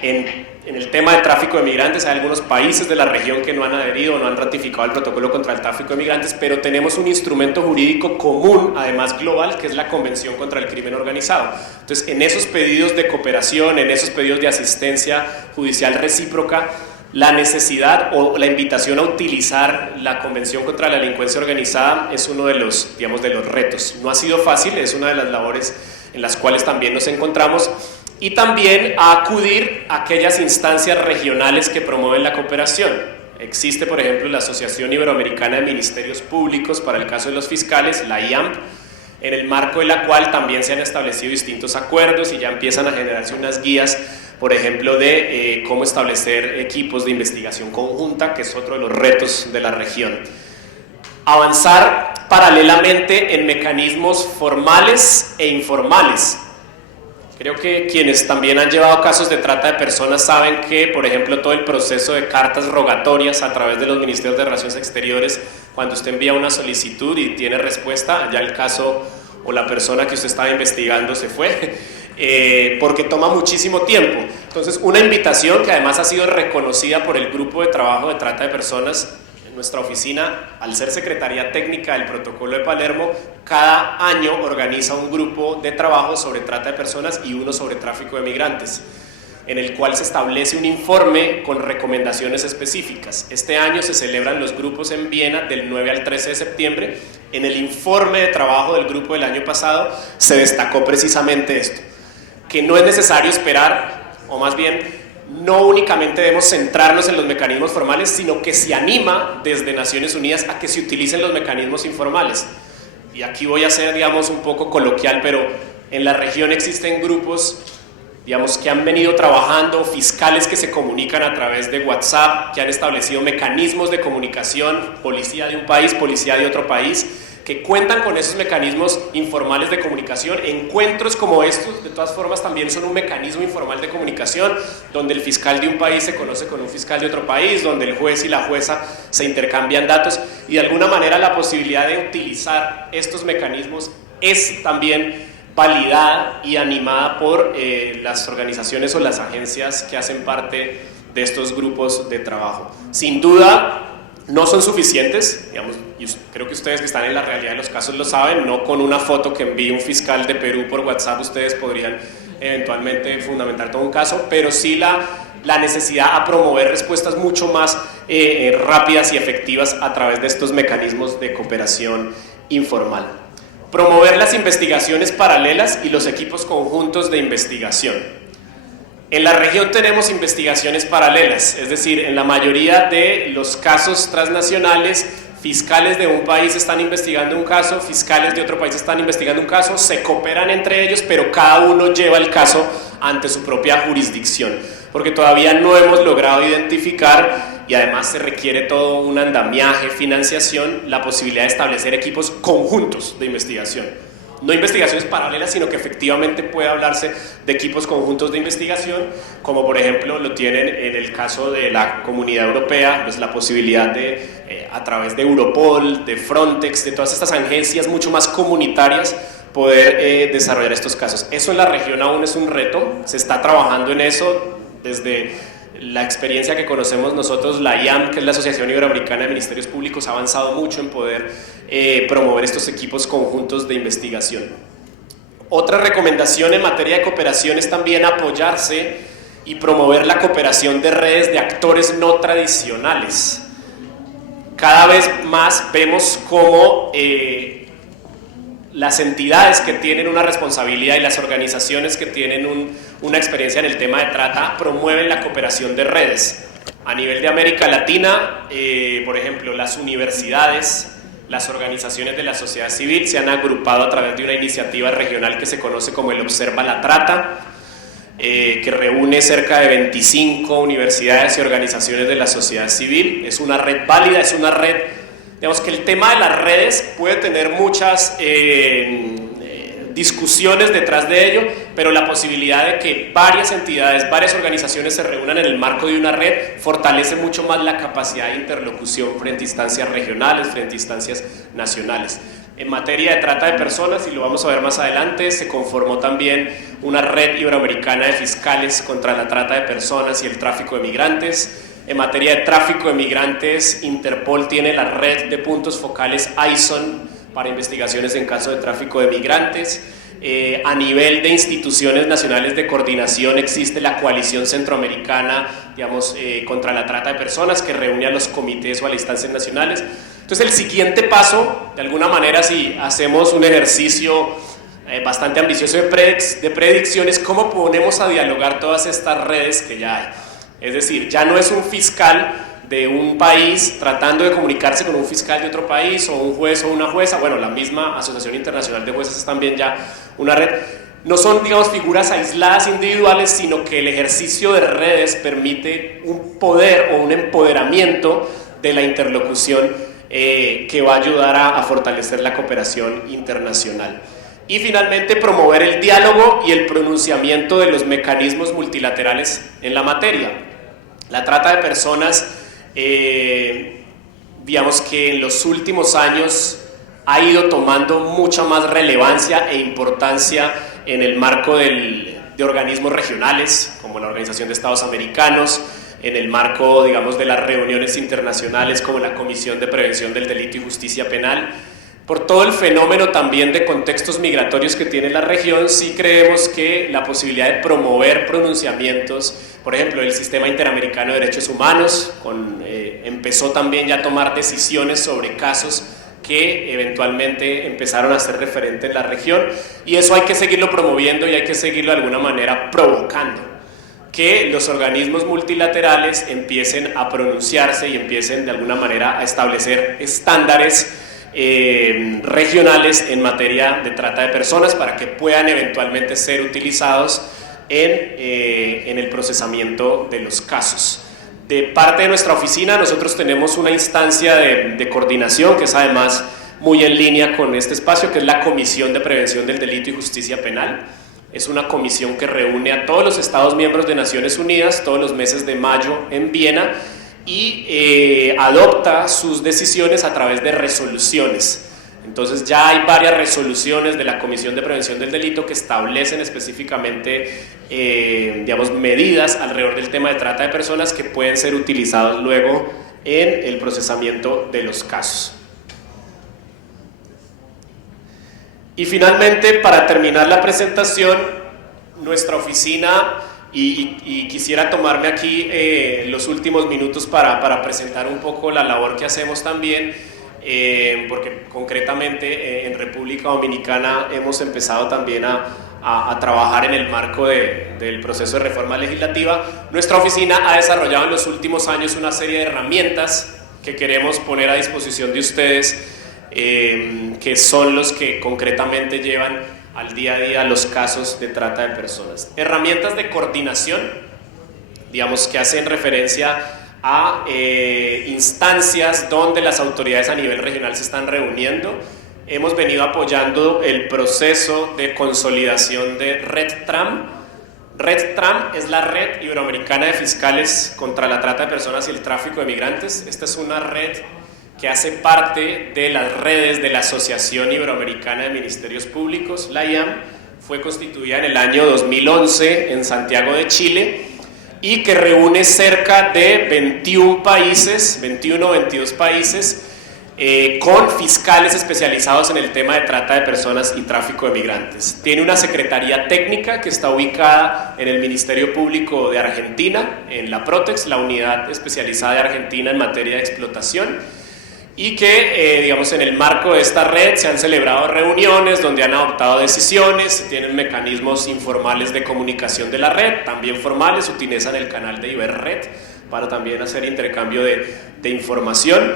En el tema de tráfico de migrantes hay algunos países de la región que no han adherido o no han ratificado el protocolo contra el tráfico de migrantes, pero tenemos un instrumento jurídico común, además global, que es la Convención contra el Crimen Organizado. Entonces, en esos pedidos de cooperación, en esos pedidos de asistencia judicial recíproca, la necesidad o la invitación a utilizar la Convención contra la Delincuencia Organizada es uno de los, digamos, de los retos. No ha sido fácil, es una de las labores en las cuales también nos encontramos, y también a acudir a aquellas instancias regionales que promueven la cooperación. Existe, por ejemplo, la Asociación Iberoamericana de Ministerios Públicos para el caso de los fiscales, la IAMP, en el marco de la cual también se han establecido distintos acuerdos y ya empiezan a generarse unas guías por ejemplo, de cómo establecer equipos de investigación conjunta, que es otro de los retos de la región. Avanzar paralelamente en mecanismos formales e informales. Creo que quienes también han llevado casos de trata de personas saben que, por ejemplo, todo el proceso de cartas rogatorias a través de los Ministerios de Relaciones Exteriores, cuando usted envía una solicitud y tiene respuesta, ya el caso o la persona que usted estaba investigando se fue, porque toma muchísimo tiempo. Entonces, una invitación que además ha sido reconocida por el Grupo de Trabajo de Trata de Personas. Nuestra oficina, al ser Secretaría Técnica del Protocolo de Palermo, cada año organiza un grupo de trabajo sobre trata de personas y uno sobre tráfico de migrantes, en el cual se establece un informe con recomendaciones específicas. Este año se celebran los grupos en Viena del 9 al 13 de septiembre. En el informe de trabajo del grupo del año pasado se destacó precisamente esto, que no es necesario esperar, o más bien, no únicamente debemos centrarnos en los mecanismos formales, sino que se anima desde Naciones Unidas a que se utilicen los mecanismos informales. Y aquí voy a ser, digamos, un poco coloquial, pero en la región existen grupos, digamos, que han venido trabajando, fiscales que se comunican a través de WhatsApp, que han establecido mecanismos de comunicación, policía de un país, policía de otro país, que cuentan con esos mecanismos informales de comunicación. Encuentros como estos, de todas formas, también son un mecanismo informal de comunicación, donde el fiscal de un país se conoce con un fiscal de otro país, donde el juez y la jueza se intercambian datos, y de alguna manera la posibilidad de utilizar estos mecanismos es también validada y animada por las organizaciones o las agencias que hacen parte de estos grupos de trabajo. Sin duda, no son suficientes, digamos, y creo que ustedes que están en la realidad de los casos lo saben. No con una foto que envíe un fiscal de Perú por WhatsApp ustedes podrían eventualmente fundamentar todo un caso, pero sí la necesidad a promover respuestas mucho más rápidas y efectivas a través de estos mecanismos de cooperación informal. Promover las investigaciones paralelas y los equipos conjuntos de investigación. En la región tenemos investigaciones paralelas, es decir, en la mayoría de los casos transnacionales, fiscales de un país están investigando un caso, fiscales de otro país están investigando un caso, se cooperan entre ellos, pero cada uno lleva el caso ante su propia jurisdicción, porque todavía no hemos logrado identificar, y además se requiere todo un andamiaje, financiación, la posibilidad de establecer equipos conjuntos de investigación. No investigaciones paralelas, sino que efectivamente puede hablarse de equipos conjuntos de investigación, como por ejemplo lo tienen en el caso de la Comunidad Europea, pues la posibilidad de, a través de Europol, de Frontex, de todas estas agencias mucho más comunitarias, poder desarrollar estos casos. Eso en la región aún es un reto, se está trabajando en eso desde la experiencia que conocemos nosotros. La IAM, que es la Asociación Iberoamericana de Ministerios Públicos, ha avanzado mucho en poder promover estos equipos conjuntos de investigación. Otra recomendación en materia de cooperación es también apoyarse y promover la cooperación de redes de actores no tradicionales. Cada vez más vemos cómo las entidades que tienen una responsabilidad y las organizaciones que tienen una experiencia en el tema de trata promueven la cooperación de redes. A nivel de América Latina, por ejemplo, las universidades, las organizaciones de la sociedad civil se han agrupado a través de una iniciativa regional que se conoce como el Observa la Trata, que reúne cerca de 25 universidades y organizaciones de la sociedad civil. Es una red válida, es una red. Digamos que el tema de las redes puede tener muchas discusiones detrás de ello, pero la posibilidad de que varias entidades, varias organizaciones se reúnan en el marco de una red fortalece mucho más la capacidad de interlocución frente a instancias regionales, frente a instancias nacionales. En materia de trata de personas, y lo vamos a ver más adelante, se conformó también una red iberoamericana de fiscales contra la trata de personas y el tráfico de migrantes. En materia de tráfico de migrantes, Interpol tiene la red de puntos focales ISON para investigaciones en caso de tráfico de migrantes. A nivel de instituciones nacionales de coordinación existe la Coalición Centroamericana, digamos, contra la trata de personas, que reúne a los comités o a las instancias nacionales. Entonces el siguiente paso, de alguna manera, si hacemos un ejercicio bastante ambicioso de predicción, es cómo ponemos a dialogar todas estas redes que ya hay. Es decir, ya no es un fiscal de un país tratando de comunicarse con un fiscal de otro país, o un juez o una jueza. Bueno, la misma Asociación Internacional de Jueces es también ya una red. no son, digamos, figuras aisladas individuales, sino que el ejercicio de redes permite un poder o un empoderamiento de la interlocución que va a ayudar a fortalecer la cooperación internacional. Y finalmente, promover el diálogo y el pronunciamiento de los mecanismos multilaterales en la materia. La trata de personas, digamos que en los últimos años ha ido tomando mucha más relevancia e importancia en el marco de organismos regionales, como la Organización de Estados Americanos, en el marco, digamos, de las reuniones internacionales como la Comisión de Prevención del Delito y Justicia Penal. Por todo el fenómeno también de contextos migratorios que tiene la región, sí creemos que la posibilidad de promover pronunciamientos, por ejemplo, el Sistema Interamericano de Derechos Humanos, empezó también ya a tomar decisiones sobre casos que eventualmente empezaron a ser referentes en la región, y eso hay que seguirlo promoviendo y hay que seguirlo de alguna manera provocando, que los organismos multilaterales empiecen a pronunciarse y empiecen de alguna manera a establecer estándares regionales en materia de trata de personas para que puedan eventualmente ser utilizados en el procesamiento de los casos. De parte de nuestra oficina, nosotros tenemos una instancia de coordinación que es además muy en línea con este espacio, que es la Comisión de Prevención del Delito y Justicia Penal. Es una comisión que reúne a todos los Estados miembros de Naciones Unidas todos los meses de mayo en Viena y adopta sus decisiones a través de resoluciones. Entonces ya hay varias resoluciones de la Comisión de Prevención del Delito que establecen específicamente digamos, medidas alrededor del tema de trata de personas que pueden ser utilizados luego en el procesamiento de los casos. Y finalmente, para terminar la presentación, nuestra oficina, y quisiera tomarme aquí los últimos minutos para presentar un poco la labor que hacemos también, porque concretamente en República Dominicana hemos empezado también a trabajar en el marco del proceso de reforma legislativa. Nuestra oficina ha desarrollado en los últimos años una serie de herramientas que queremos poner a disposición de ustedes, que son los que concretamente llevan al día a día los casos de trata de personas. Herramientas de coordinación, digamos, que hacen referencia a instancias donde las autoridades a nivel regional se están reuniendo. Hemos venido apoyando el proceso de consolidación de REDTRAM. REDTRAM es la Red Iberoamericana de Fiscales contra la Trata de Personas y el Tráfico de Migrantes. Esta es una red que hace parte de las redes de la Asociación Iberoamericana de Ministerios Públicos, la IAM. Fue constituida en el año 2011 en Santiago de Chile y que reúne cerca de 21 países, 21 o 22 países, con fiscales especializados en el tema de trata de personas y tráfico de migrantes. Tiene una secretaría técnica que está ubicada en el Ministerio Público de Argentina, en la Protex, la unidad especializada de Argentina en materia de explotación, y que, digamos, en el marco de esta red se han celebrado reuniones donde han adoptado decisiones, se tienen mecanismos informales de comunicación de la red, también formales, utilizan el canal de Iberred para también hacer intercambio de información,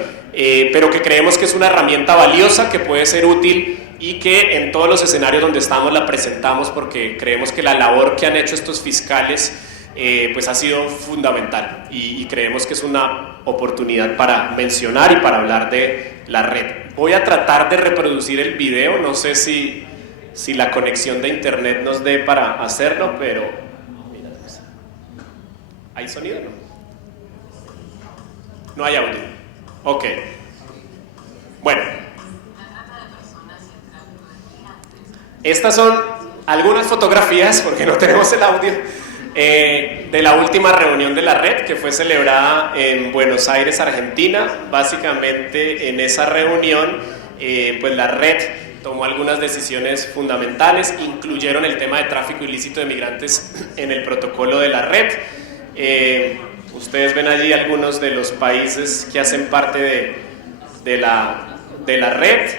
pero que creemos que es una herramienta valiosa que puede ser útil y que en todos los escenarios donde estamos la presentamos porque creemos que la labor que han hecho estos fiscales pues ha sido fundamental y creemos que es una oportunidad para mencionar y para hablar de la red. Voy a tratar de reproducir el video, no sé si la conexión de internet nos dé para hacerlo, pero ¿hay sonido o no? No hay audio. Ok. Bueno. Estas son algunas fotografías, porque no tenemos el audio, de la última reunión de la red que fue celebrada en Buenos Aires, Argentina. Básicamente en esa reunión pues la red tomó algunas decisiones fundamentales, incluyeron el tema de tráfico ilícito de migrantes en el protocolo de la red. Ustedes ven allí algunos de los países que hacen parte de la red.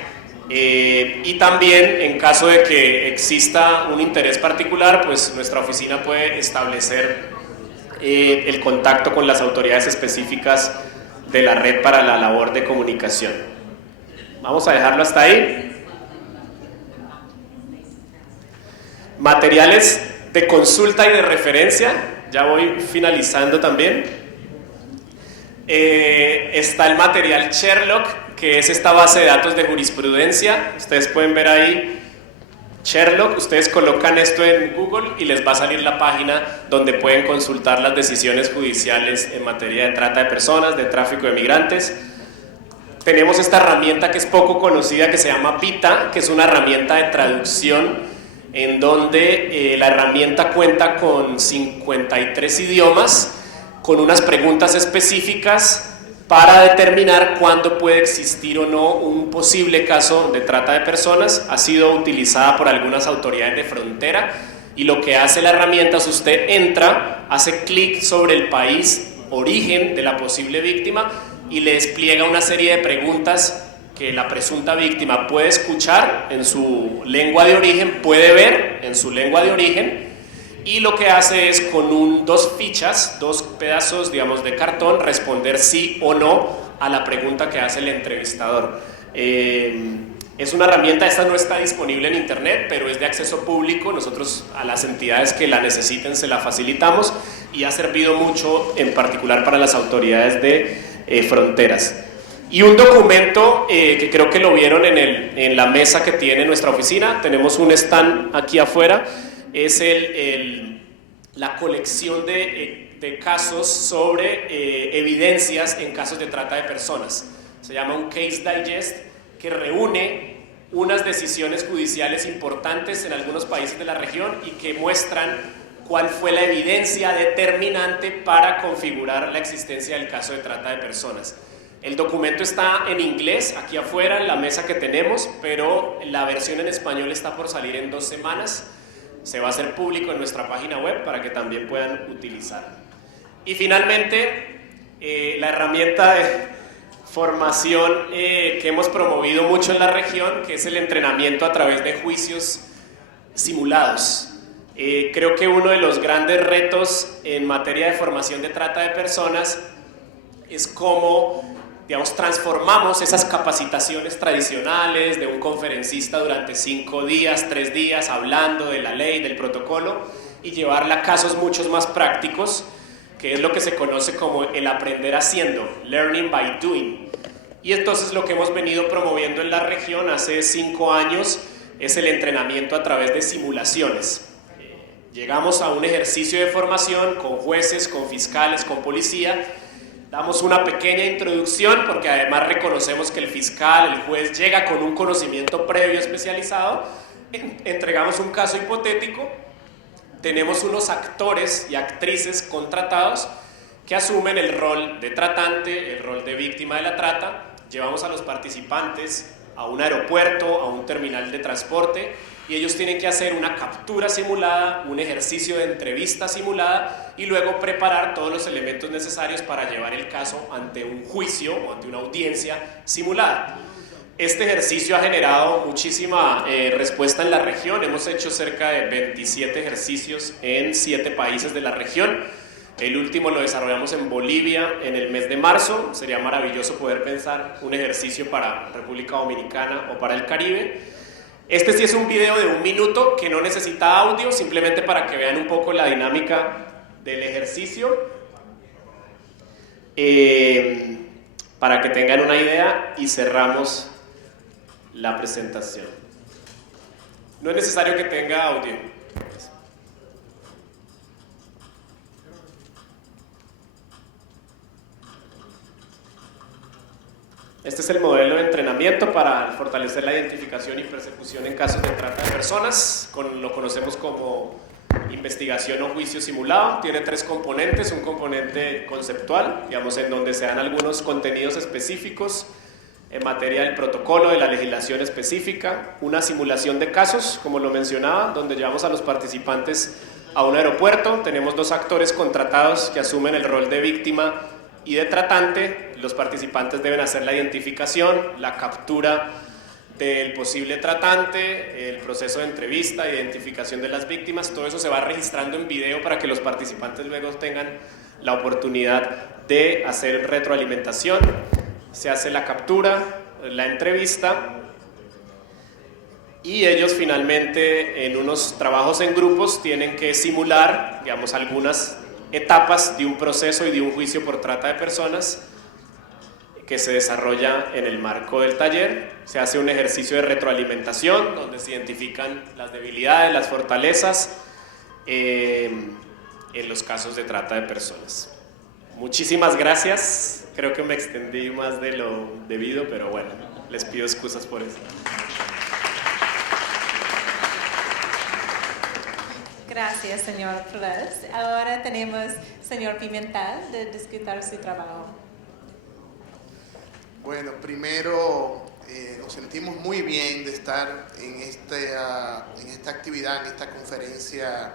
Y también, en caso de que exista un interés particular, pues nuestra oficina puede establecer el contacto con las autoridades específicas de la red para la labor de comunicación. Vamos a dejarlo hasta ahí. Materiales de consulta y de referencia, ya voy finalizando también. Está el material Sherlock, que es esta base de datos de jurisprudencia. Ustedes pueden ver ahí Sherlock, ustedes colocan esto en Google y les va a salir la página donde pueden consultar las decisiones judiciales en materia de trata de personas, de tráfico de migrantes. Tenemos esta herramienta que es poco conocida que se llama PITA, que es una herramienta de traducción en donde la herramienta cuenta con 53 idiomas, con unas preguntas específicas para determinar cuándo puede existir o no un posible caso de trata de personas. Ha sido utilizada por algunas autoridades de frontera y lo que hace la herramienta es usted entra, hace clic sobre el país origen de la posible víctima y le despliega una serie de preguntas que la presunta víctima puede escuchar en su lengua de origen, puede ver en su lengua de origen, y lo que hace es con dos fichas, dos pedazos, digamos, de cartón, responder sí o no a la pregunta que hace el entrevistador. Es una herramienta, esta no está disponible en internet, pero es de acceso público. Nosotros a las entidades que la necesiten se la facilitamos y ha servido mucho, en particular para las autoridades de fronteras. Y un documento que creo que lo vieron en la mesa que tiene nuestra oficina, tenemos un stand aquí afuera, es la colección de casos sobre evidencias en casos de trata de personas. Se llama un Case Digest, que reúne unas decisiones judiciales importantes en algunos países de la región y que muestran cuál fue la evidencia determinante para configurar la existencia del caso de trata de personas. El documento está en inglés aquí afuera en la mesa que tenemos, pero la versión en español está por salir en 2 semanas. Se va a hacer público en nuestra página web para que también puedan utilizarlo. Y finalmente, la herramienta de formación que hemos promovido mucho en la región, que es el entrenamiento a través de juicios simulados. Creo que uno de los grandes retos en materia de formación de trata de personas es cómo, digamos, transformamos esas capacitaciones tradicionales de un conferencista durante 5 días, 3 días, hablando de la ley, del protocolo, y llevarla a casos muchos más prácticos, que es lo que se conoce como el aprender haciendo, learning by doing. Y entonces lo que hemos venido promoviendo en la región hace 5 años es el entrenamiento a través de simulaciones. Llegamos a un ejercicio de formación con jueces, con fiscales, con policía. Damos una pequeña introducción porque además reconocemos que el fiscal, el juez llega con un conocimiento previo especializado. Entregamos un caso hipotético, tenemos unos actores y actrices contratados que asumen el rol de tratante, el rol de víctima de la trata. Llevamos a los participantes a un aeropuerto, a un terminal de transporte, y ellos tienen que hacer una captura simulada, un ejercicio de entrevista simulada y luego preparar todos los elementos necesarios para llevar el caso ante un juicio o ante una audiencia simulada. Este ejercicio ha generado muchísima respuesta en la región. Hemos hecho cerca de 27 ejercicios en 7 países de la región. El último lo desarrollamos en Bolivia en el mes de marzo. Sería maravilloso poder pensar un ejercicio para República Dominicana o para el Caribe. Este sí es un video de 1 minuto que no necesita audio, simplemente para que vean un poco la dinámica del ejercicio, para que tengan una idea, y cerramos la presentación. No es necesario que tenga audio. Este es el modelo de entrenamiento para fortalecer la identificación y persecución en casos de trata de personas. Lo conocemos como investigación o juicio simulado. Tiene 3 componentes: un componente conceptual, digamos, en donde se dan algunos contenidos específicos en materia del protocolo, de la legislación específica; una simulación de casos, como lo mencionaba, donde llevamos a los participantes a un aeropuerto. Tenemos 2 actores contratados que asumen el rol de víctima y de tratante. Los participantes deben hacer la identificación, la captura del posible tratante, el proceso de entrevista, identificación de las víctimas. Todo eso se va registrando en video para que los participantes luego tengan la oportunidad de hacer retroalimentación. Se hace la captura, la entrevista, y ellos finalmente en unos trabajos en grupos tienen que simular, digamos, algunas etapas de un proceso y de un juicio por trata de personas que se desarrolla en el marco del taller. Se hace un ejercicio de retroalimentación donde se identifican las debilidades, las fortalezas en los casos de trata de personas. Muchísimas gracias, creo que me extendí más de lo debido, pero bueno, les pido excusas por eso. Gracias, señor Flores. Ahora tenemos señor Pimentel de discutir su trabajo. Bueno, primero nos sentimos muy bien de estar en esta actividad, en esta conferencia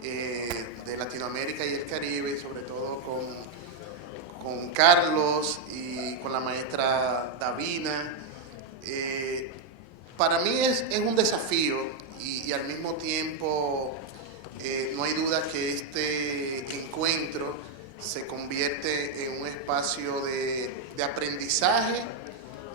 de Latinoamérica y el Caribe, y sobre todo con Carlos y con la maestra Davina. Para mí es un desafío y al mismo tiempo no hay duda que este encuentro se convierte en un espacio de aprendizaje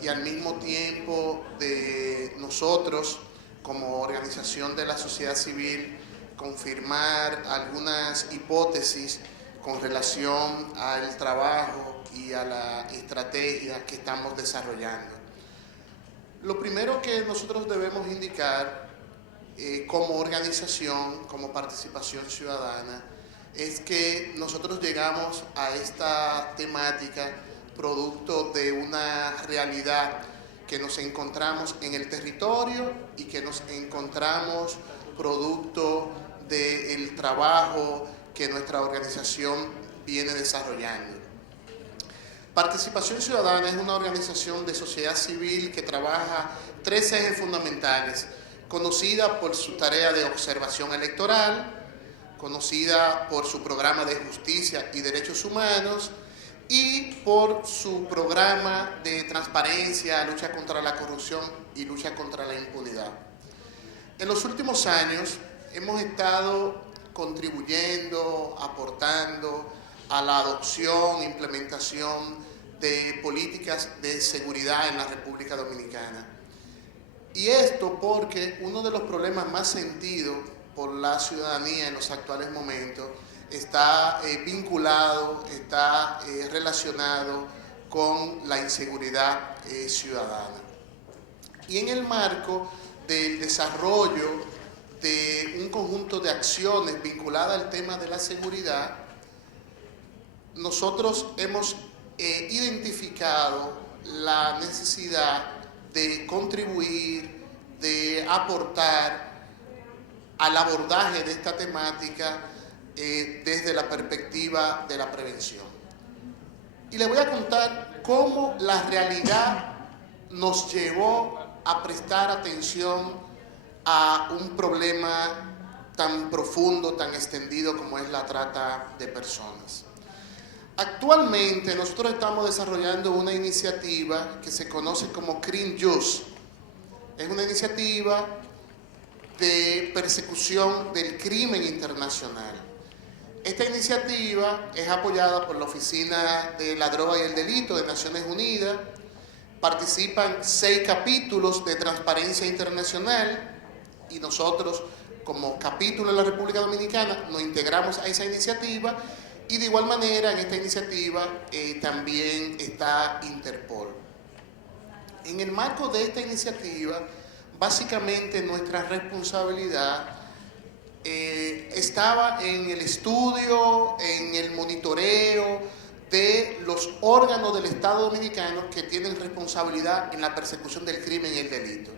y al mismo tiempo de nosotros como organización de la sociedad civil confirmar algunas hipótesis con relación al trabajo y a la estrategia que estamos desarrollando. Lo primero que nosotros debemos indicar como organización, como participación ciudadana, es que nosotros llegamos a esta temática producto de una realidad que nos encontramos en el territorio y que nos encontramos producto del trabajo que nuestra organización viene desarrollando. Participación Ciudadana es una organización de sociedad civil que trabaja 3 ejes fundamentales, conocida por su tarea de observación electoral, conocida por su programa de justicia y derechos humanos y por su programa de transparencia, lucha contra la corrupción y lucha contra la impunidad. En los últimos años hemos estado contribuyendo, aportando a la adopción e implementación de políticas de seguridad en la República Dominicana. Y esto porque uno de los problemas más sentidos por la ciudadanía en los actuales momentos está vinculado, está relacionado con la inseguridad ciudadana. Y en el marco del desarrollo de un conjunto de acciones vinculadas al tema de la seguridad, nosotros hemos identificado la necesidad de contribuir, de aportar al abordaje de esta temática desde la perspectiva de la prevención. Y les voy a contar cómo la realidad nos llevó a prestar atención a un problema tan profundo, tan extendido como es la trata de personas. Actualmente nosotros estamos desarrollando una iniciativa que se conoce como Crime Just. Es una iniciativa de persecución del crimen internacional. Esta iniciativa es apoyada por la Oficina de la Droga y el Delito de Naciones Unidas. Participan 6 capítulos de Transparencia Internacional y nosotros, como capítulo en la República Dominicana, nos integramos a esa iniciativa. Y de igual manera, en esta iniciativa también está Interpol. En el marco de esta iniciativa, básicamente nuestra responsabilidad estaba en el estudio, en el monitoreo de los órganos del Estado Dominicano que tienen responsabilidad en la persecución del crimen y el delito.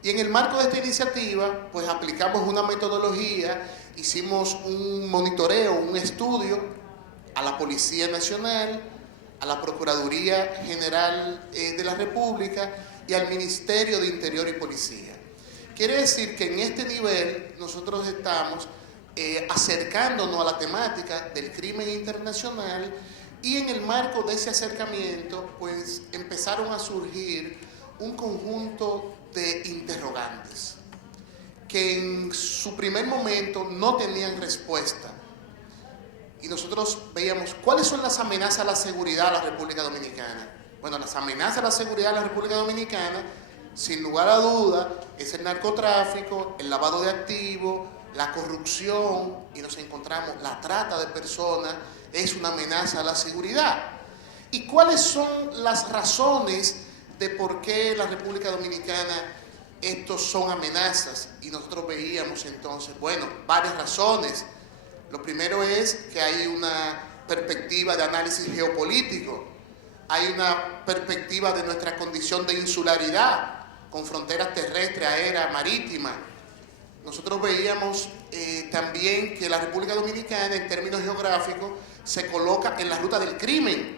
Y en el marco de esta iniciativa, pues aplicamos una metodología, hicimos un monitoreo, un estudio a la Policía Nacional, a la Procuraduría General de la República y al Ministerio de Interior y Policía. Quiere decir que en este nivel nosotros estamos acercándonos a la temática del crimen internacional y en el marco de ese acercamiento pues empezaron a surgir un conjunto de interrogantes que en su primer momento no tenían respuesta. Y nosotros veíamos cuáles son las amenazas a la seguridad de la República Dominicana. Bueno, las amenazas a la seguridad de la República Dominicana sin lugar a duda, es el narcotráfico, el lavado de activos, la corrupción, y nos encontramos la trata de personas, es una amenaza a la seguridad. ¿Y cuáles son las razones de por qué en la República Dominicana estos son amenazas? Y nosotros veíamos entonces, bueno, varias razones. Lo primero es que hay una perspectiva de análisis geopolítico, hay una perspectiva de nuestra condición de insularidad, con fronteras terrestres, aéreas, marítimas. Nosotros veíamos también que la República Dominicana, en términos geográficos, se coloca en la ruta del crimen,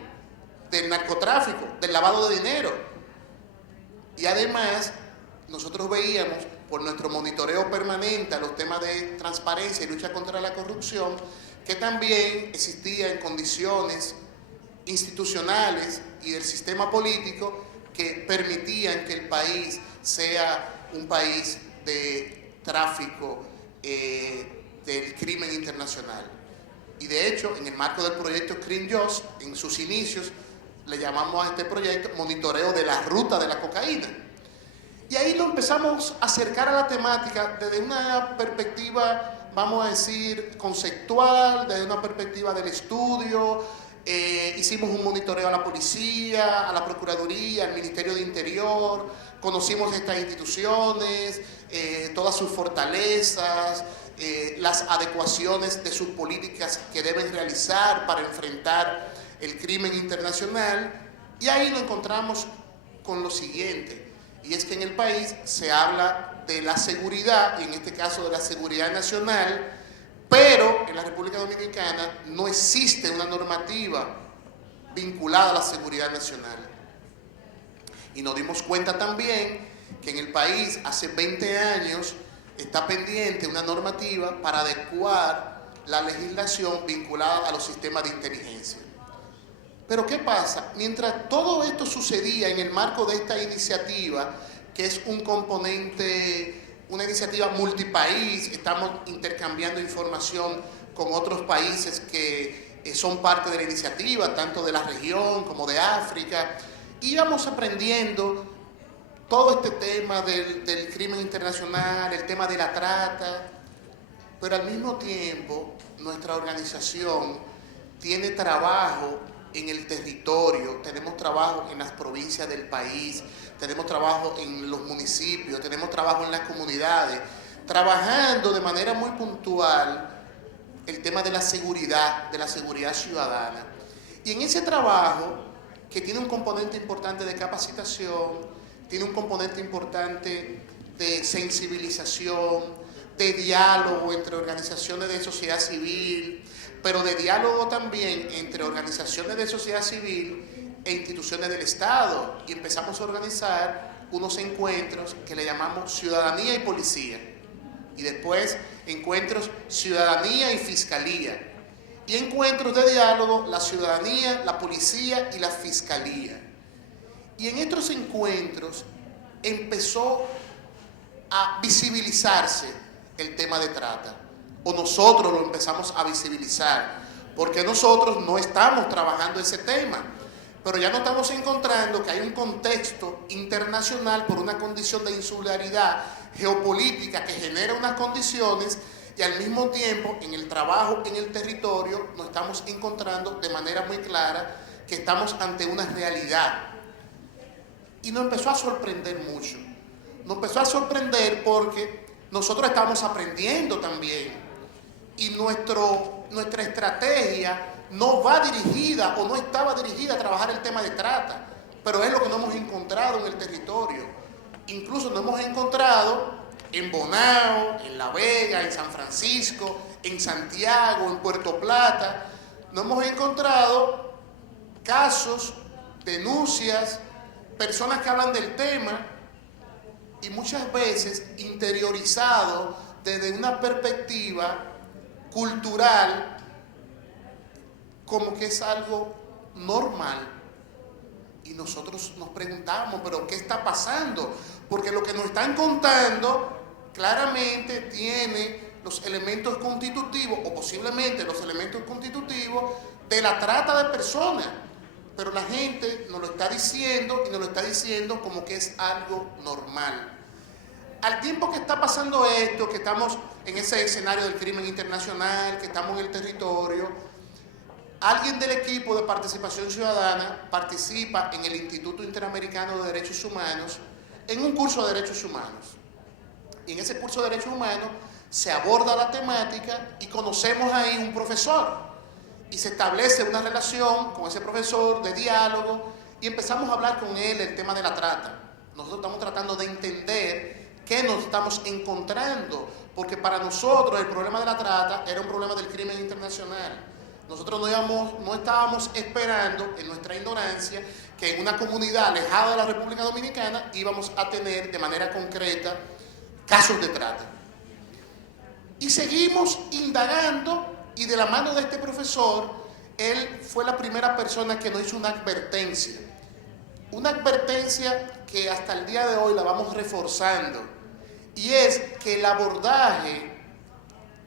del narcotráfico, del lavado de dinero. Y además, nosotros veíamos, por nuestro monitoreo permanente a los temas de transparencia y lucha contra la corrupción, que también existía en condiciones institucionales y del sistema político que permitían que el país sea un país de tráfico del crimen internacional. Y de hecho, en el marco del proyecto CrimJust, en sus inicios, le llamamos a este proyecto monitoreo de la ruta de la cocaína. Y ahí lo empezamos a acercar a la temática desde una perspectiva, vamos a decir, conceptual, desde una perspectiva del estudio. Hicimos un monitoreo a la policía, a la Procuraduría, al Ministerio de Interior, conocimos estas instituciones, todas sus fortalezas, las adecuaciones de sus políticas que deben realizar para enfrentar el crimen internacional, y ahí nos encontramos con lo siguiente, y es que en el país se habla de la seguridad, y en este caso de la seguridad nacional, pero en la República Dominicana no existe una normativa vinculada a la seguridad nacional. Y nos dimos cuenta también que en el país hace 20 años está pendiente una normativa para adecuar la legislación vinculada a los sistemas de inteligencia. Pero ¿qué pasa? Mientras todo esto sucedía en el marco de esta iniciativa, que es un componente, una iniciativa multipaís, estamos intercambiando información con otros países que son parte de la iniciativa, tanto de la región como de África, íbamos aprendiendo todo este tema del crimen internacional, el tema de la trata, pero al mismo tiempo nuestra organización tiene trabajo en el territorio, tenemos trabajo en las provincias del país, tenemos trabajo en los municipios, tenemos trabajo en las comunidades, trabajando de manera muy puntual el tema de la seguridad ciudadana. Y en ese trabajo, que tiene un componente importante de capacitación, tiene un componente importante de sensibilización, de diálogo entre organizaciones de sociedad civil, pero de diálogo también entre organizaciones de sociedad civil e instituciones del Estado. Y empezamos a organizar unos encuentros que le llamamos Ciudadanía y Policía. Y después encuentros Ciudadanía y Fiscalía. Y encuentros de diálogo, la ciudadanía, la policía y la fiscalía. Y en estos encuentros empezó a visibilizarse el tema de trata. O nosotros lo empezamos a visibilizar, porque nosotros no estamos trabajando ese tema, pero ya nos estamos encontrando que hay un contexto internacional por una condición de insularidad geopolítica que genera unas condiciones, y al mismo tiempo en el trabajo en el territorio nos estamos encontrando de manera muy clara que estamos ante una realidad. Y nos empezó a sorprender mucho. Nos empezó a sorprender porque nosotros estamos aprendiendo también. Y nuestra estrategia no va dirigida o no estaba dirigida a trabajar el tema de trata, pero es lo que nos hemos encontrado en el territorio. Incluso nos hemos encontrado en Bonao, en La Vega, en San Francisco, en Santiago, en Puerto Plata. Nos hemos encontrado casos, denuncias, personas que hablan del tema, y muchas veces interiorizado desde una perspectiva cultural, como que es algo normal. Y nosotros nos preguntamos, ¿pero qué está pasando? Porque lo que nos están contando claramente tiene los elementos constitutivos, o posiblemente los elementos constitutivos de la trata de personas. pero la gente nos lo está diciendo y nos lo está diciendo como que es algo normal. Al tiempo que está pasando esto, que estamos en ese escenario del crimen internacional, que estamos en el territorio, alguien del equipo de participación ciudadana participa en el Instituto Interamericano de Derechos Humanos en un curso de derechos humanos. Y en ese curso de derechos humanos se aborda la temática y conocemos ahí un profesor. Y se establece una relación con ese profesor de diálogo y empezamos a hablar con él el tema de la trata. Nosotros estamos tratando de entender qué nos estamos encontrando, porque para nosotros el problema de la trata era un problema del crimen internacional. Nosotros no estábamos esperando, en nuestra ignorancia, que en una comunidad alejada de la República Dominicana íbamos a tener de manera concreta casos de trata. Y seguimos indagando, y de la mano de este profesor, él fue la primera persona que nos hizo una advertencia que hasta el día de hoy la vamos reforzando, y es que el abordaje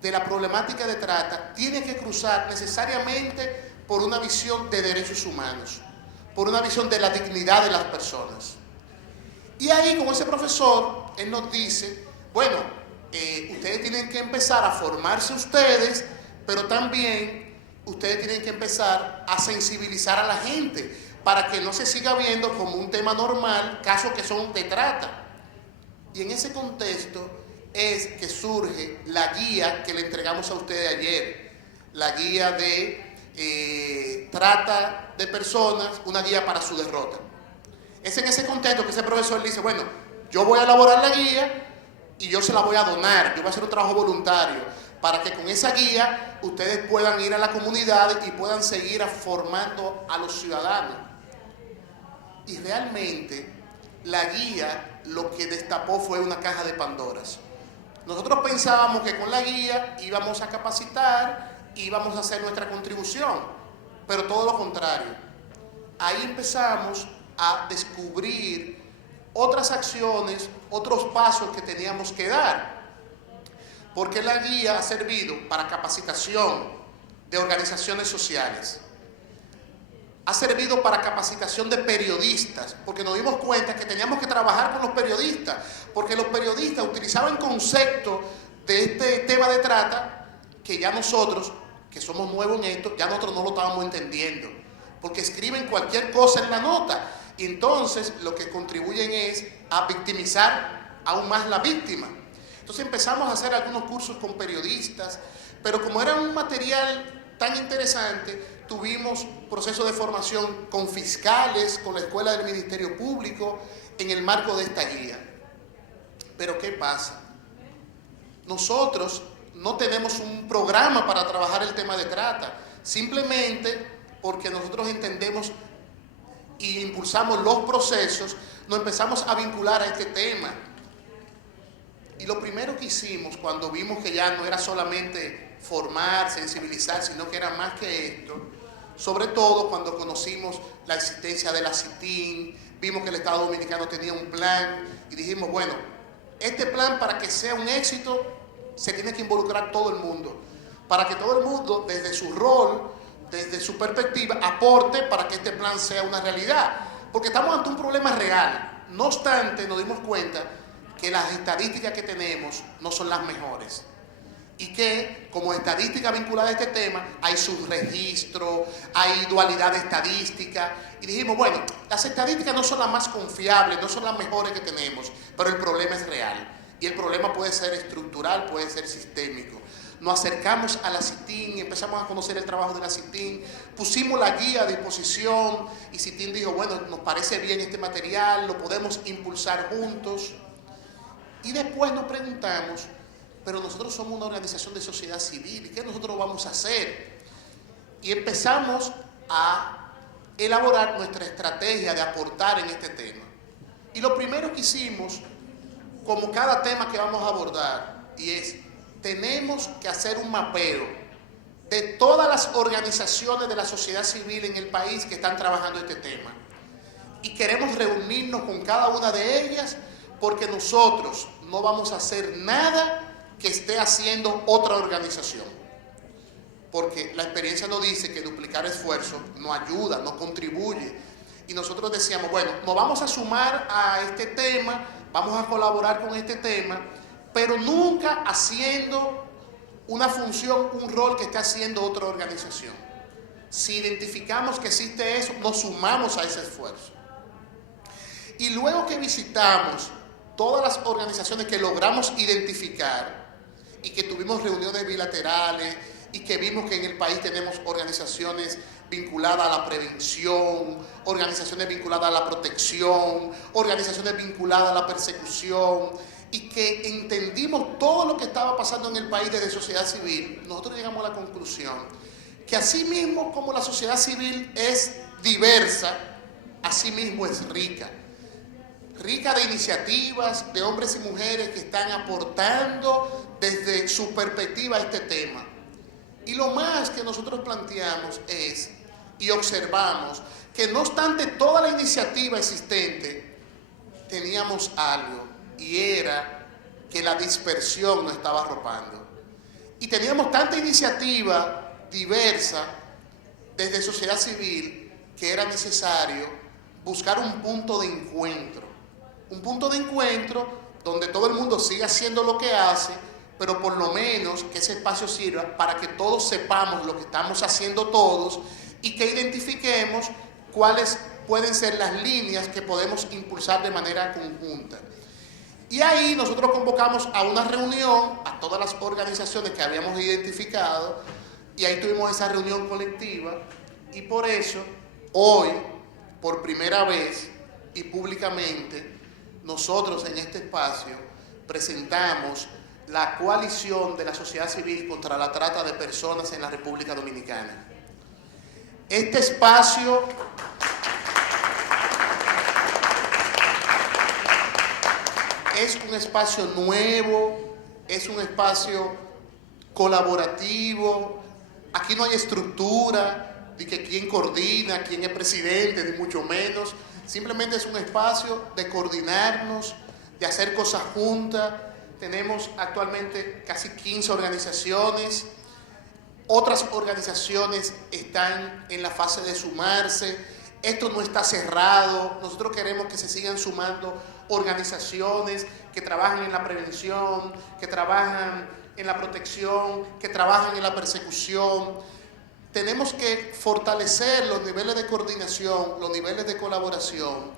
de la problemática de trata tiene que cruzar necesariamente por una visión de derechos humanos, por una visión de la dignidad de las personas. Y ahí, con ese profesor, él nos dice, bueno, ustedes tienen que empezar a formarse ustedes, pero también ustedes tienen que empezar a sensibilizar a la gente para que no se siga viendo como un tema normal casos que son de trata. Y en ese contexto es que surge la guía que le entregamos a ustedes ayer, la guía de trata de personas, una guía para su derrota. Es en ese contexto que ese profesor dice, bueno, yo voy a elaborar la guía y yo se la voy a donar, yo voy a hacer un trabajo voluntario para que con esa guía ustedes puedan ir a la comunidad y puedan seguir formando a los ciudadanos. Y realmente la guía lo que destapó fue una caja de Pandoras. Nosotros pensábamos que con la guía íbamos a capacitar, íbamos a hacer nuestra contribución, pero todo lo contrario. Ahí empezamos a descubrir otras acciones, otros pasos que teníamos que dar, porque la guía ha servido para capacitación de organizaciones sociales, ha servido para capacitación de periodistas, porque nos dimos cuenta que teníamos que trabajar con los periodistas, porque los periodistas utilizaban conceptos de este tema de trata que ya nosotros, que somos nuevos en esto, ya nosotros no lo estábamos entendiendo, porque escriben cualquier cosa en la nota, y entonces lo que contribuyen es a victimizar aún más la víctima. Entonces empezamos a hacer algunos cursos con periodistas, pero como era un material tan interesante, tuvimos procesos de formación con fiscales, con la Escuela del Ministerio Público, en el marco de esta guía. Pero ¿qué pasa? Nosotros no tenemos un programa para trabajar el tema de trata, simplemente porque nosotros entendemos y impulsamos los procesos, nos empezamos a vincular a este tema. Y lo primero que hicimos cuando vimos que ya no era solamente formar, sensibilizar, sino que era más que esto, sobre todo cuando conocimos la existencia de la CITIN, vimos que el Estado Dominicano tenía un plan y dijimos, bueno, este plan para que sea un éxito se tiene que involucrar todo el mundo, para que todo el mundo desde su rol, desde su perspectiva, aporte para que este plan sea una realidad, porque estamos ante un problema real. No obstante, nos dimos cuenta que las estadísticas que tenemos no son las mejores y que como estadística vinculada a este tema hay subregistro, hay dualidad de estadística y dijimos, bueno, las estadísticas no son las más confiables, no son las mejores que tenemos, pero el problema es real y el problema puede ser estructural, puede ser sistémico. Nos acercamos a la CITIN, empezamos a conocer el trabajo de la CITIN, pusimos la guía a disposición y CITIN dijo, bueno, nos parece bien este material, lo podemos impulsar juntos. Y después nos preguntamos, pero nosotros somos una organización de sociedad civil, ¿qué nosotros vamos a hacer? Y empezamos a elaborar nuestra estrategia de aportar en este tema. Y lo primero que hicimos, como cada tema que vamos a abordar, y es, tenemos que hacer un mapeo de todas las organizaciones de la sociedad civil en el país que están trabajando este tema. Y queremos reunirnos con cada una de ellas porque nosotros no vamos a hacer nada que esté haciendo otra organización. porque la experiencia nos dice que duplicar esfuerzos no ayuda, no contribuye. Y nosotros decíamos, bueno, nos vamos a sumar a este tema, vamos a colaborar con este tema, pero nunca haciendo una función, un rol que está haciendo otra organización. Si identificamos que existe eso, nos sumamos a ese esfuerzo. Y luego que visitamos todas las organizaciones que logramos identificar y que tuvimos reuniones bilaterales y que vimos que en el país tenemos organizaciones vinculadas a la prevención, organizaciones vinculadas a la protección, organizaciones vinculadas a la persecución, y que entendimos todo lo que estaba pasando en el país desde sociedad civil, nosotros llegamos a la conclusión que así mismo como la sociedad civil es diversa, así mismo es rica de iniciativas, de hombres y mujeres que están aportando desde su perspectiva a este tema. Y lo más que nosotros planteamos es, y observamos, que no obstante toda la iniciativa existente, teníamos algo, y era que la dispersión nos estaba arropando. Y teníamos tanta iniciativa diversa desde sociedad civil que era necesario buscar un punto de encuentro donde todo el mundo siga haciendo lo que hace, pero por lo menos que ese espacio sirva para que todos sepamos lo que estamos haciendo todos y que identifiquemos cuáles pueden ser las líneas que podemos impulsar de manera conjunta. Y ahí nosotros convocamos a una reunión a todas las organizaciones que habíamos identificado, y ahí tuvimos esa reunión colectiva, y por eso hoy, por primera vez y públicamente, nosotros en este espacio presentamos la coalición de la sociedad civil contra la trata de personas en la República Dominicana. Este espacio es un espacio nuevo, es un espacio colaborativo. Aquí no hay estructura de que quién coordina, quién es presidente, ni mucho menos. Simplemente es un espacio de coordinarnos, de hacer cosas juntas. Tenemos actualmente casi 15 organizaciones. Otras organizaciones están en la fase de sumarse. Esto no está cerrado. Nosotros queremos que se sigan sumando organizaciones que trabajan en la prevención, que trabajan en la protección, que trabajan en la persecución. Tenemos que fortalecer los niveles de coordinación, los niveles de colaboración,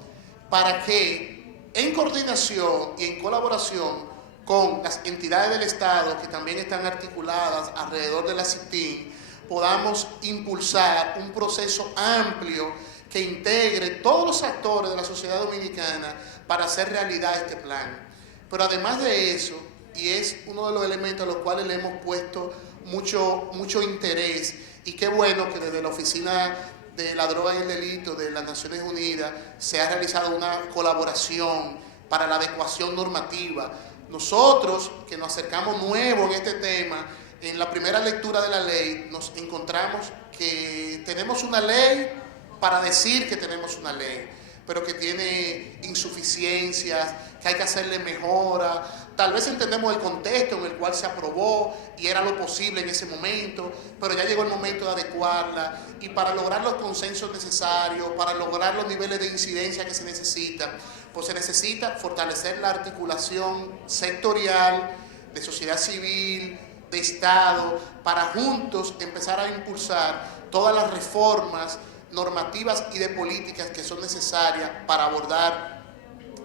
para que en coordinación y en colaboración con las entidades del Estado que también están articuladas alrededor de la CITIN, podamos impulsar un proceso amplio que integre todos los actores de la sociedad dominicana para hacer realidad este plan. Pero además de eso, y es uno de los elementos a los cuales le hemos puesto mucho interés, y qué bueno que desde la Oficina de la Droga y el Delito de las Naciones Unidas se ha realizado una colaboración para la adecuación normativa. Nosotros, que nos acercamos nuevo en este tema, en la primera lectura de la ley, nos encontramos que tenemos una ley para decir que tenemos una ley, pero que tiene insuficiencias, que hay que hacerle mejora. Tal vez entendemos el contexto en el cual se aprobó y era lo posible en ese momento, pero ya llegó el momento de adecuarla, y para lograr los consensos necesarios, para lograr los niveles de incidencia que se necesitan, pues se necesita fortalecer la articulación sectorial de sociedad civil, de Estado, para juntos empezar a impulsar todas las reformas normativas y de políticas que son necesarias para abordar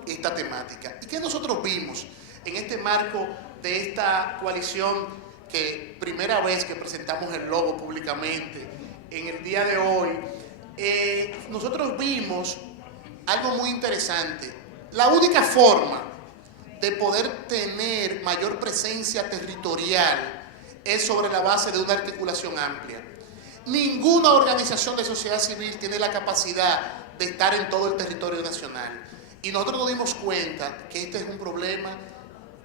esta temática. ¿Y qué nosotros vimos en este marco de esta coalición, que primera vez que presentamos el logo públicamente en el día de hoy? Nosotros vimos algo muy interesante. La única forma de poder tener mayor presencia territorial es sobre la base de una articulación amplia. Ninguna organización de sociedad civil tiene la capacidad de estar en todo el territorio nacional. Y nosotros nos dimos cuenta que este es un problema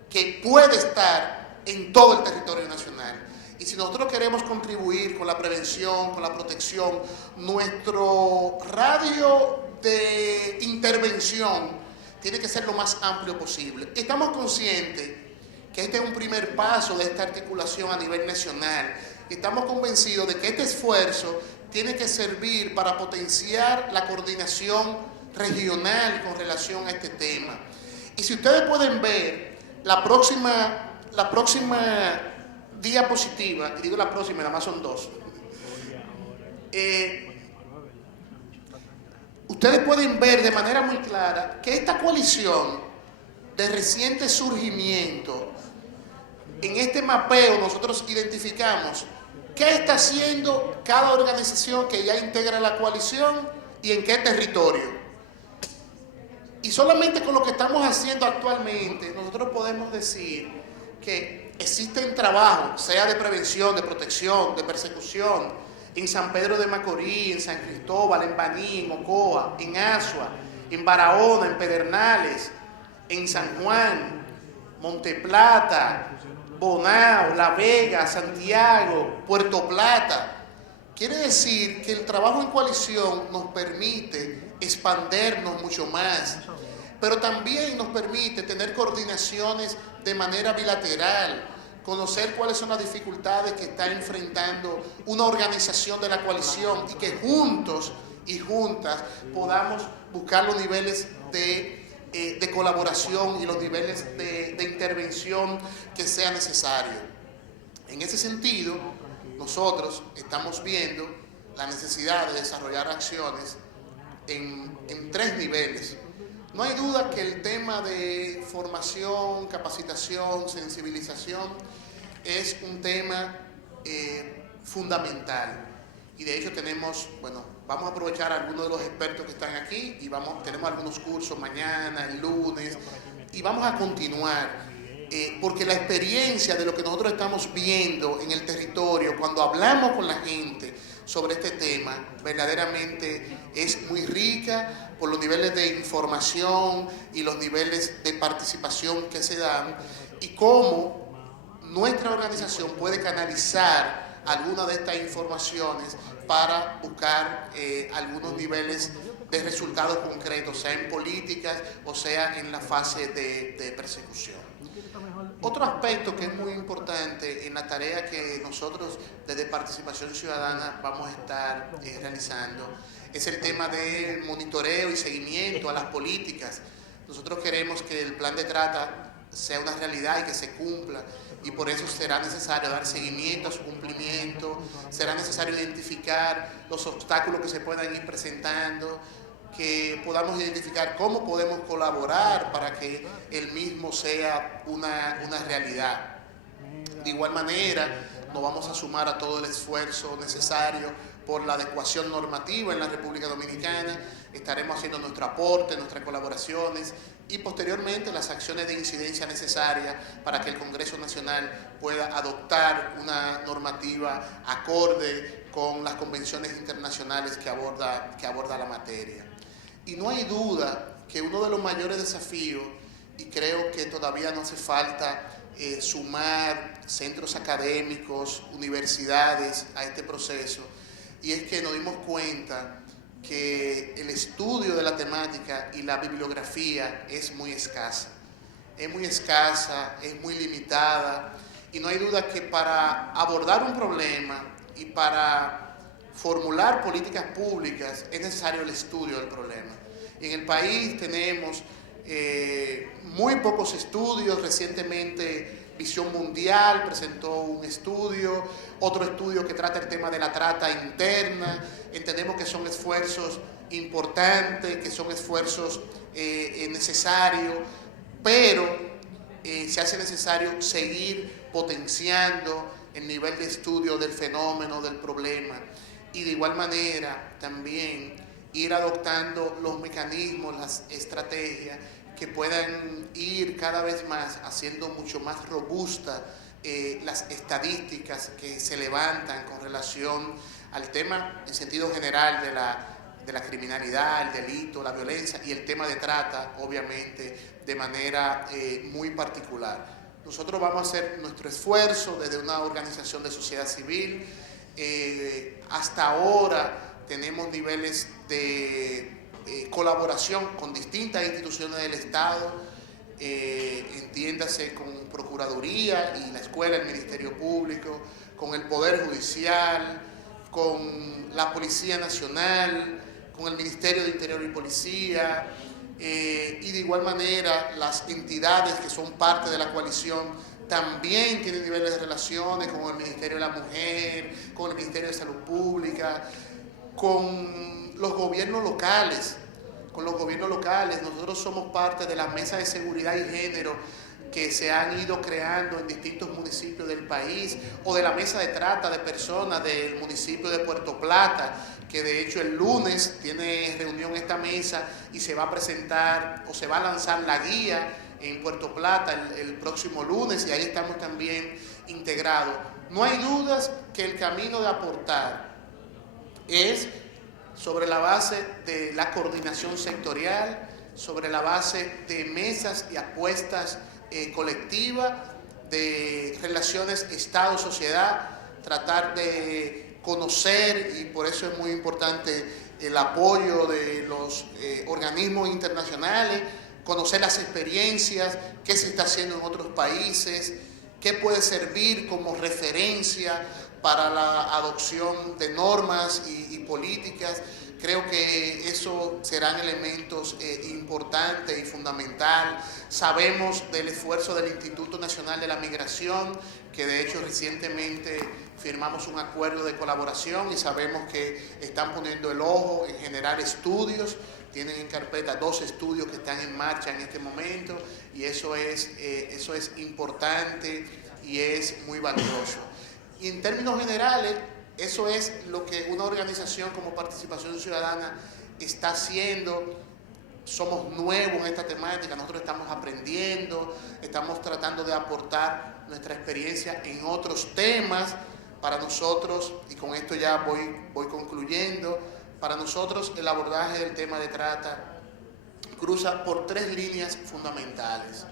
que puede estar en todo el territorio nacional. Y si nosotros queremos contribuir con la prevención, con la protección, nuestro radio de intervención tiene que ser lo más amplio posible. Estamos conscientes que este es un primer paso de esta articulación a nivel nacional, estamos convencidos de que este esfuerzo tiene que servir para potenciar la coordinación regional con relación a este tema. Y si ustedes pueden ver la próxima diapositiva, y digo la próxima, nada más son dos, ustedes pueden ver de manera muy clara que esta coalición de reciente surgimiento, en este mapeo nosotros identificamos qué está haciendo cada organización que ya integra la coalición y en qué territorio. Y solamente con lo que estamos haciendo actualmente, nosotros podemos decir que existen trabajos, sea de prevención, de protección, de persecución, en San Pedro de Macorís, en San Cristóbal, en Baní, en Ocoa, en Asua, en Barahona, en Pedernales, en San Juan, Monteplata, Bonao, La Vega, Santiago, Puerto Plata. Quiere decir que el trabajo en coalición nos permite expandernos mucho más, pero también nos permite tener coordinaciones de manera bilateral, conocer cuáles son las dificultades que está enfrentando una organización de la coalición y que juntos y juntas podamos buscar los niveles de colaboración y los niveles de intervención que sea necesario. En ese sentido, nosotros estamos viendo la necesidad de desarrollar acciones en tres niveles. No hay duda que el tema de formación, capacitación, sensibilización es un tema fundamental. Y de hecho vamos a aprovechar a algunos de los expertos que están aquí y tenemos algunos cursos mañana, el lunes, y vamos a continuar. Porque la experiencia de lo que nosotros estamos viendo en el territorio, cuando hablamos con la gente sobre este tema, verdaderamente es muy rica por los niveles de información y los niveles de participación que se dan y cómo nuestra organización puede canalizar algunas de estas informaciones para buscar algunos niveles de resultados concretos, sea en políticas o sea en la fase de persecución. Otro aspecto que es muy importante en la tarea que nosotros desde Participación Ciudadana vamos a estar realizando es el tema de monitoreo y seguimiento a las políticas. Nosotros queremos que el plan de trata sea una realidad y que se cumpla, y por eso será necesario dar seguimiento a su cumplimiento, será necesario identificar los obstáculos que se puedan ir presentando, que podamos identificar cómo podemos colaborar para que el mismo sea una realidad. De igual manera, nos vamos a sumar a todo el esfuerzo necesario por la adecuación normativa en la República Dominicana. Estaremos haciendo nuestro aporte, nuestras colaboraciones y posteriormente las acciones de incidencia necesarias para que el Congreso Nacional pueda adoptar una normativa acorde con las convenciones internacionales que aborda la materia. Y no hay duda que uno de los mayores desafíos, y creo que todavía no hace falta sumar centros académicos, universidades a este proceso, y es que nos dimos cuenta que el estudio de la temática y la bibliografía es muy escasa. Es muy escasa, es muy limitada, y no hay duda que para abordar un problema y para formular políticas públicas es necesario el estudio del problema. En el país tenemos muy pocos estudios. Recientemente Visión Mundial presentó un estudio, otro estudio que trata el tema de la trata interna. Entendemos que son esfuerzos importantes, que son esfuerzos necesarios, pero se hace necesario seguir potenciando el nivel de estudio del fenómeno, del problema, y de igual manera también ir adoptando los mecanismos, las estrategias que puedan ir cada vez más haciendo mucho más robustas las estadísticas que se levantan con relación al tema en sentido general de la criminalidad, el delito, la violencia y el tema de trata, obviamente, de manera muy particular. Nosotros vamos a hacer nuestro esfuerzo desde una organización de sociedad civil. Hasta ahora tenemos niveles de colaboración con distintas instituciones del Estado. entiéndase con Procuraduría y la Escuela, el Ministerio Público, con el Poder Judicial, con la Policía Nacional, con el Ministerio de Interior y Policía, y de igual manera las entidades que son parte de la coalición también tienen niveles de relaciones con el Ministerio de la Mujer, con el Ministerio de Salud Pública, con los gobiernos locales. Nosotros somos parte de la Mesa de Seguridad y Género que se han ido creando en distintos municipios del país, o de la Mesa de Trata de Personas del municipio de Puerto Plata, que de hecho el lunes tiene reunión esta mesa y se va a presentar o se va a lanzar la guía en Puerto Plata el próximo lunes, y ahí estamos también integrados. No hay dudas que el camino de aportar es sobre la base de la coordinación sectorial, sobre la base de mesas y apuestas colectivas, de relaciones Estado-sociedad, tratar de conocer, y por eso es muy importante el apoyo de los organismos internacionales, conocer las experiencias, qué se está haciendo en otros países, qué puede servir como referencia para la adopción de normas y políticas. Creo que eso serán elementos importantes y fundamentales. Sabemos del esfuerzo del Instituto Nacional de la Migración, que de hecho recientemente firmamos un acuerdo de colaboración, y sabemos que están poniendo el ojo en generar estudios. Tienen en carpeta 2 estudios que están en marcha en este momento, y eso es importante y es muy valioso. Y en términos generales, eso es lo que una organización como Participación Ciudadana está haciendo. Somos nuevos en esta temática, nosotros estamos aprendiendo, estamos tratando de aportar nuestra experiencia en otros temas. Para nosotros, y con esto ya voy concluyendo, para nosotros el abordaje del tema de trata cruza por 3 líneas fundamentales: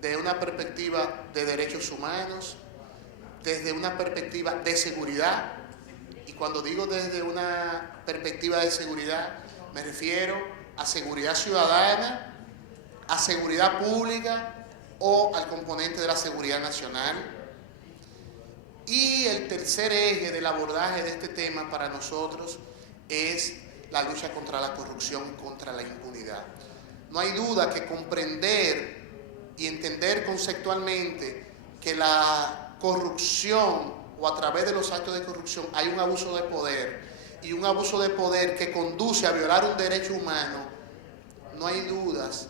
desde una perspectiva de derechos humanos, desde una perspectiva de seguridad, y cuando digo desde una perspectiva de seguridad me refiero a seguridad ciudadana, a seguridad pública o al componente de la seguridad nacional. Y el tercer eje del abordaje de este tema para nosotros es la lucha contra la corrupción y contra la impunidad. No hay duda que comprender y entender conceptualmente que la corrupción, o a través de los actos de corrupción, hay un abuso de poder, y un abuso de poder que conduce a violar un derecho humano, no hay dudas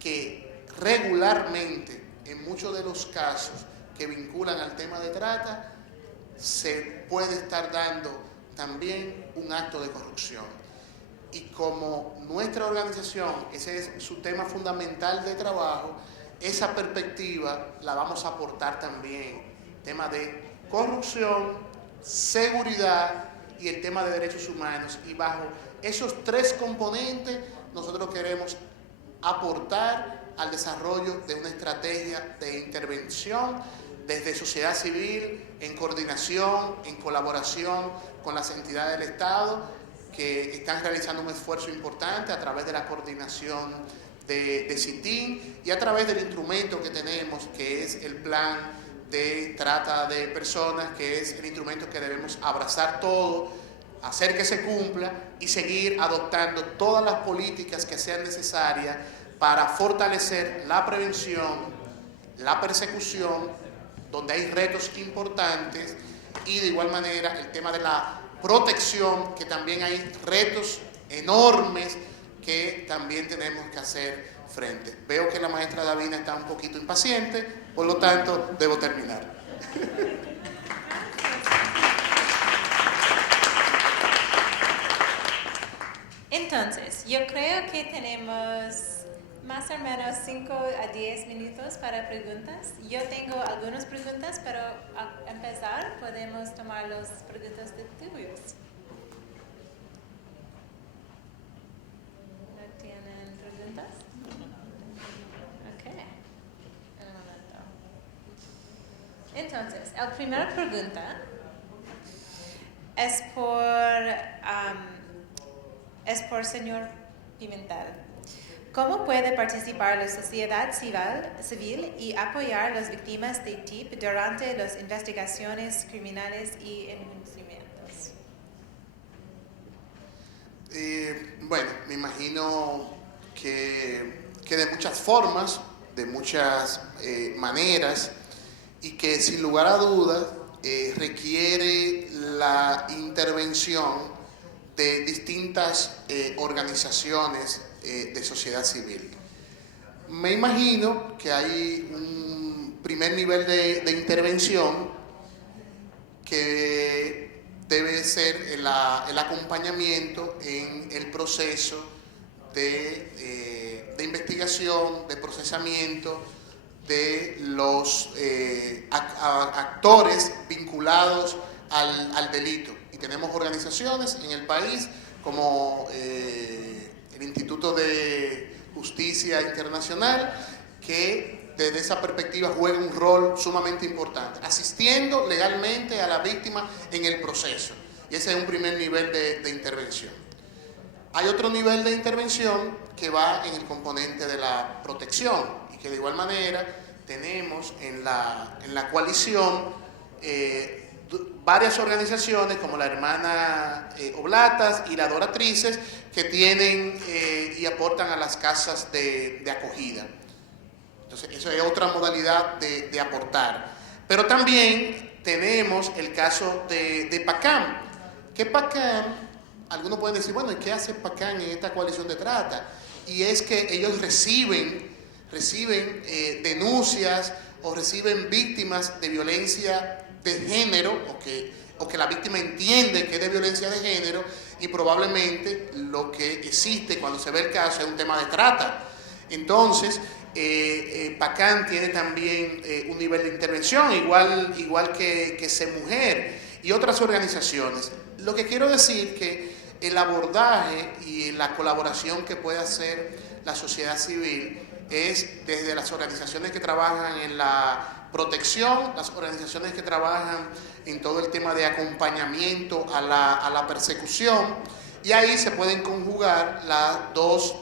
que regularmente, en muchos de los casos que vinculan al tema de trata, se puede estar dando también un acto de corrupción. Y como nuestra organización, ese es su tema fundamental de trabajo, esa perspectiva la vamos a aportar también. Tema de corrupción, seguridad y el tema de derechos humanos. Y bajo esos 3 componentes nosotros queremos aportar al desarrollo de una estrategia de intervención desde sociedad civil, en coordinación, en colaboración con las entidades del Estado, que están realizando un esfuerzo importante a través de la coordinación de CITIN y a través del instrumento que tenemos, que es el Plan de Trata de Personas, que es el instrumento que debemos abrazar todo, hacer que se cumpla y seguir adoptando todas las políticas que sean necesarias para fortalecer la prevención, la persecución, donde hay retos importantes, y de igual manera el tema de la protección, que también hay retos enormes que también tenemos que hacer frente. Veo que la maestra Davina está un poquito impaciente, por lo tanto debo terminar. Entonces, yo creo que tenemos más o menos 5 a 10 minutos para preguntas. Yo tengo algunas preguntas, pero al empezar podemos tomar las preguntas de tuyos. ¿No tienen preguntas? Ok. Un momento. Entonces, la primera pregunta es por señor Pimentel. ¿Cómo puede participar la sociedad civil y apoyar a las víctimas de TIP durante las investigaciones criminales y enjuiciamientos? Bueno, me imagino que de muchas formas, de muchas maneras, y que sin lugar a dudas requiere la intervención de distintas organizaciones de sociedad civil. Me imagino que hay un primer nivel de intervención que debe ser el acompañamiento en el proceso de investigación, de procesamiento de los actores vinculados al delito. Y tenemos organizaciones en el país como el Instituto de Justicia Internacional que desde esa perspectiva juega un rol sumamente importante, asistiendo legalmente a la víctima en el proceso. Y ese es un primer nivel de intervención. Hay otro nivel de intervención que va en el componente de la protección y que de igual manera tenemos en la coalición varias organizaciones como la Hermana Oblatas y la Doratrices que tienen y aportan a las casas de acogida. Entonces, eso es otra modalidad de aportar. Pero también tenemos el caso de PACAM. Que PACAM, algunos pueden decir, bueno, ¿y qué hace PACAM en esta coalición de trata? Y es que ellos reciben denuncias o reciben víctimas de violencia de género o que la víctima entiende que es de violencia de género y probablemente lo que existe cuando se ve el caso es un tema de trata. Entonces, PACAM tiene también un nivel de intervención, igual que SEMujer y otras organizaciones. Lo que quiero decir que el abordaje y la colaboración que puede hacer la sociedad civil es desde las organizaciones que trabajan en la protección, las organizaciones que trabajan en todo el tema de acompañamiento a la persecución, y ahí se pueden conjugar las dos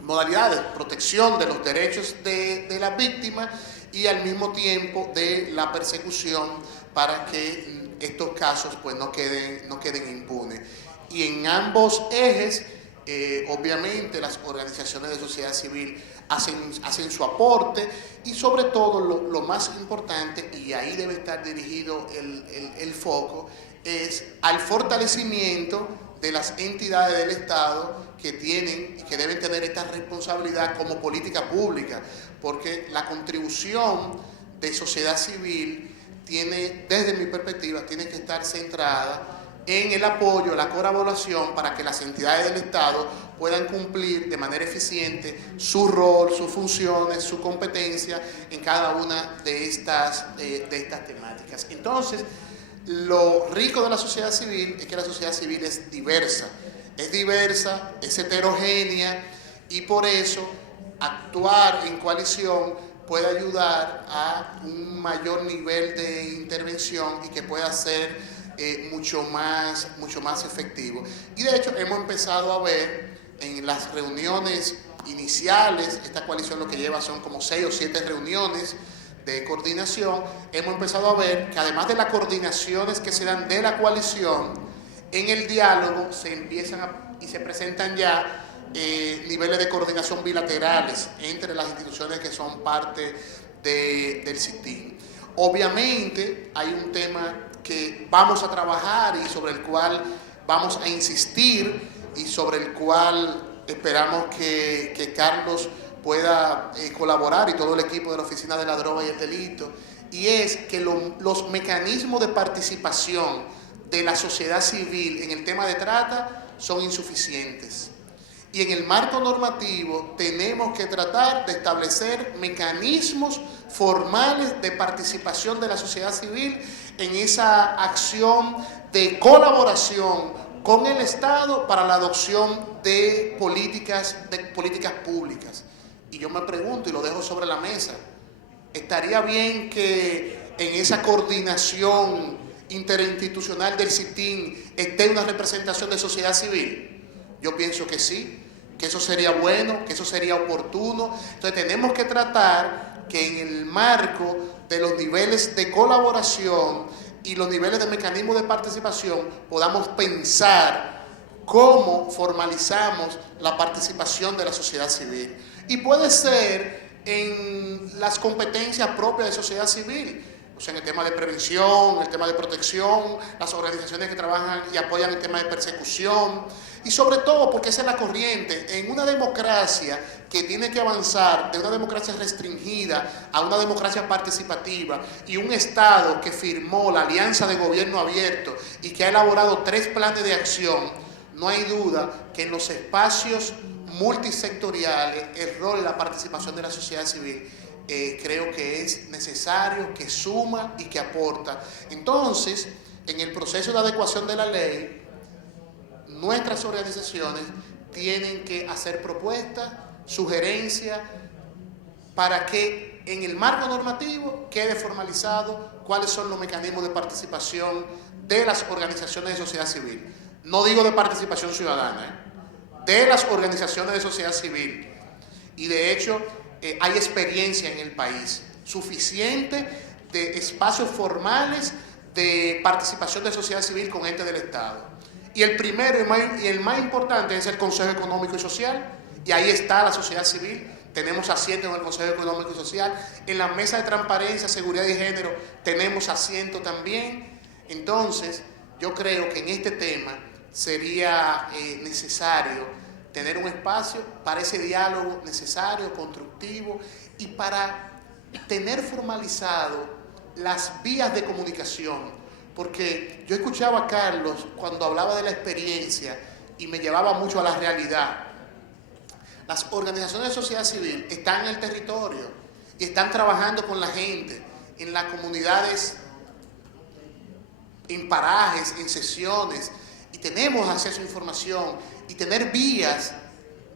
modalidades, protección de los derechos de las víctimas y al mismo tiempo de la persecución para que estos casos pues no queden impunes. Y en ambos ejes, obviamente las organizaciones de sociedad civil hacen su aporte y sobre todo lo más importante, y ahí debe estar dirigido el foco, es al fortalecimiento de las entidades del Estado que tienen y que deben tener esta responsabilidad como política pública, porque la contribución de sociedad civil tiene, desde mi perspectiva, tiene que estar centrada en el apoyo, la colaboración para que las entidades del Estado puedan cumplir de manera eficiente su rol, sus funciones, su competencia en cada una de estas temáticas. Entonces, lo rico de la sociedad civil es que la sociedad civil es diversa, es heterogénea, y por eso actuar en coalición puede ayudar a un mayor nivel de intervención y que pueda ser mucho más efectivo. Y de hecho hemos empezado a ver en las reuniones iniciales, esta coalición lo que lleva son como 6 o 7 reuniones de coordinación, hemos empezado a ver que además de las coordinaciones que se dan de la coalición, en el diálogo se empiezan y se presentan ya niveles de coordinación bilaterales entre las instituciones que son parte del CITIN. Obviamente hay un tema que vamos a trabajar y sobre el cual vamos a insistir y sobre el cual esperamos que Carlos pueda colaborar y todo el equipo de la Oficina de la Droga y el Delito, y es que los mecanismos de participación de la sociedad civil en el tema de trata son insuficientes. Y en el marco normativo tenemos que tratar de establecer mecanismos formales de participación de la sociedad civil en esa acción de colaboración con el Estado para la adopción de políticas públicas. Y yo me pregunto y lo dejo sobre la mesa, ¿estaría bien que en esa coordinación interinstitucional del CITIN esté una representación de sociedad civil? Yo pienso que sí, que eso sería bueno, que eso sería oportuno. Entonces tenemos que tratar que en el marco de los niveles de colaboración y los niveles de mecanismos de participación podamos pensar cómo formalizamos la participación de la sociedad civil. Y puede ser en las competencias propias de sociedad civil, o sea, en el tema de prevención, en el tema de protección, las organizaciones que trabajan y apoyan el tema de persecución, y sobre todo porque esa es la corriente, en una democracia que tiene que avanzar de una democracia restringida a una democracia participativa, y un Estado que firmó la Alianza de Gobierno Abierto y que ha elaborado 3 planes de acción. No hay duda que en los espacios multisectoriales el rol y la participación de la sociedad civil creo que es necesario, que suma y que aporta. Entonces, en el proceso de adecuación de la ley, nuestras organizaciones tienen que hacer propuestas, sugerencias, para que en el marco normativo quede formalizado cuáles son los mecanismos de participación de las organizaciones de sociedad civil. No digo de participación ciudadana, de las organizaciones de sociedad civil. Y de hecho, hay experiencia en el país suficiente de espacios formales de participación de sociedad civil con entes del Estado. Y el primero y el más importante es el Consejo Económico y Social, y ahí está la sociedad civil. Tenemos asiento en el Consejo Económico y Social. En la Mesa de Transparencia, Seguridad y Género tenemos asiento también. Entonces, yo creo que en este tema sería necesario tener un espacio para ese diálogo necesario, constructivo, y para tener formalizado las vías de comunicación. Porque yo escuchaba a Carlos cuando hablaba de la experiencia y me llevaba mucho a la realidad. Las organizaciones de sociedad civil están en el territorio y están trabajando con la gente, en las comunidades, en parajes, en sesiones, y tenemos acceso a información y tener vías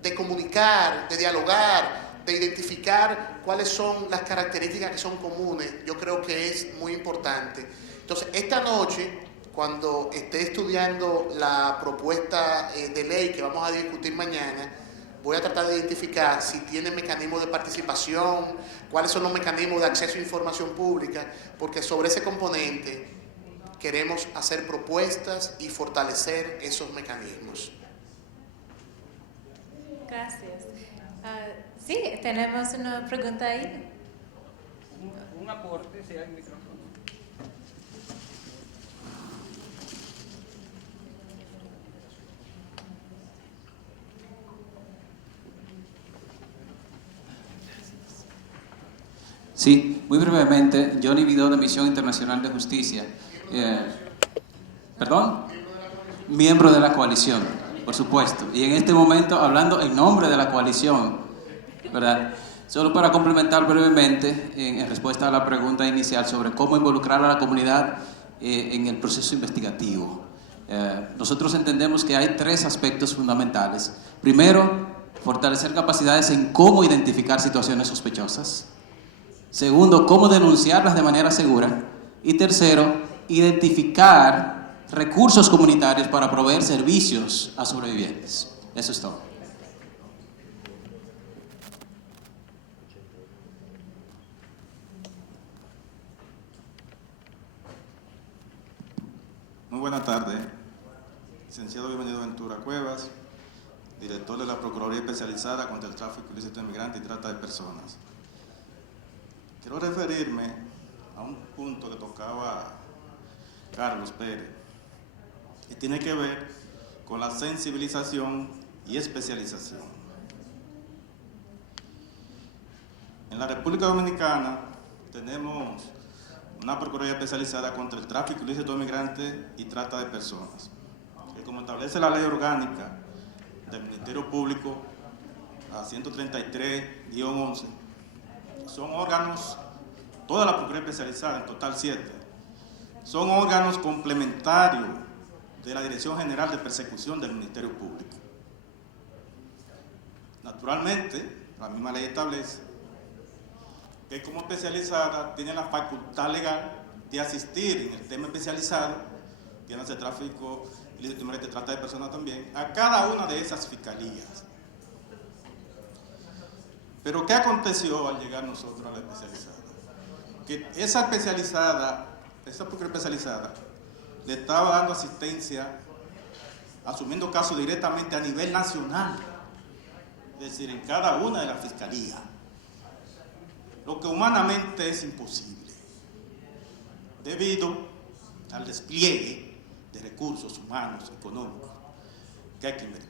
de comunicar, de dialogar, de identificar cuáles son las características que son comunes. Yo creo que es muy importante. Entonces, esta noche, cuando esté estudiando la propuesta de ley que vamos a discutir mañana, voy a tratar de identificar si tiene mecanismos de participación, cuáles son los mecanismos de acceso a información pública, porque sobre ese componente queremos hacer propuestas y fortalecer esos mecanismos. Gracias. Sí, tenemos una pregunta ahí. Un aporte, si hay el micrófono. Sí, muy brevemente, Johnny Vidó de Misión Internacional de Justicia. Miembro de la coalición, por supuesto. Y en este momento hablando en nombre de la coalición, ¿verdad? Solo para complementar brevemente, en respuesta a la pregunta inicial sobre cómo involucrar a la comunidad en el proceso investigativo. Nosotros entendemos que hay 3 aspectos fundamentales. Primero, fortalecer capacidades en cómo identificar situaciones sospechosas. Segundo, cómo denunciarlas de manera segura. Y tercero, identificar recursos comunitarios para proveer servicios a sobrevivientes. Eso es todo. Muy buena tarde, licenciado Bienvenido Ventura Cuevas, director de la Procuraduría Especializada contra el Tráfico Ilícito de Inmigrantes y Trata de Personas. Quiero referirme a un punto que tocaba Carlos Pérez, y tiene que ver con la sensibilización y especialización. En la República Dominicana tenemos una Procuraduría Especializada contra el Tráfico Ilícito de Inmigrantes y Trata de Personas, que, como establece la Ley Orgánica del Ministerio Público a 133-11, son órganos, toda la Procuraduría Especializada, en total 7, son órganos complementarios de la Dirección General de Persecución del Ministerio Público. Naturalmente, la misma ley establece que como especializada tiene la facultad legal de asistir en el tema especializado, que hace tráfico ilícito de trata de personas también, a cada una de esas fiscalías. Pero ¿qué aconteció al llegar nosotros a la especializada? Que esa especializada le estaba dando asistencia, asumiendo casos directamente a nivel nacional, es decir, en cada una de las fiscalías, lo que humanamente es imposible, debido al despliegue de recursos humanos, económicos, que hay que invertir.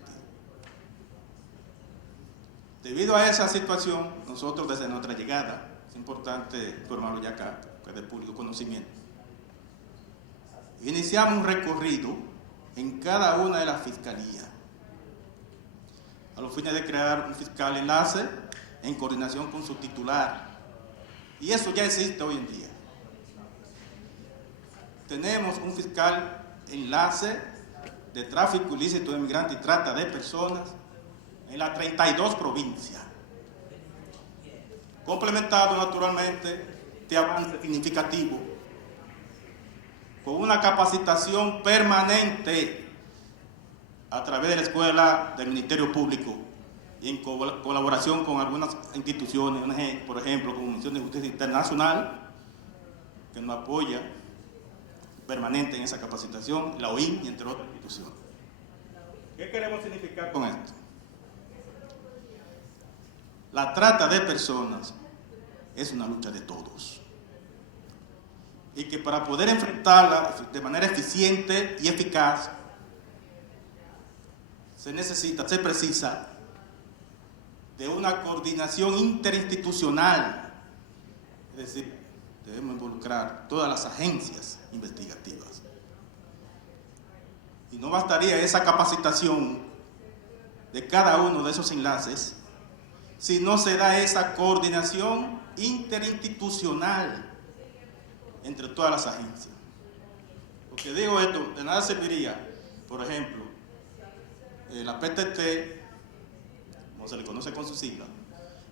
Debido a esa situación, nosotros desde nuestra llegada, es importante informarlo ya acá, que es de público conocimiento, iniciamos un recorrido en cada una de las fiscalías, a los fines de crear un fiscal enlace en coordinación con su titular. Y eso ya existe hoy en día. Tenemos un fiscal enlace de tráfico ilícito de migrantes y trata de personas en las 32 provincias, complementado naturalmente de avance significativo con una capacitación permanente a través de la Escuela del Ministerio Público y en colaboración con algunas instituciones, por ejemplo, como Comisión de Justicia Internacional, que nos apoya permanente en esa capacitación, la OIM y entre otras instituciones. ¿Qué queremos significar con esto? La trata de personas es una lucha de todos. Y que para poder enfrentarla de manera eficiente y eficaz, se precisa de una coordinación interinstitucional. Es decir, debemos involucrar todas las agencias investigativas. Y no bastaría esa capacitación de cada uno de esos enlaces si no se da esa coordinación interinstitucional entre todas las agencias. Porque digo esto, de nada serviría, por ejemplo, la PTT, como se le conoce con su sigla,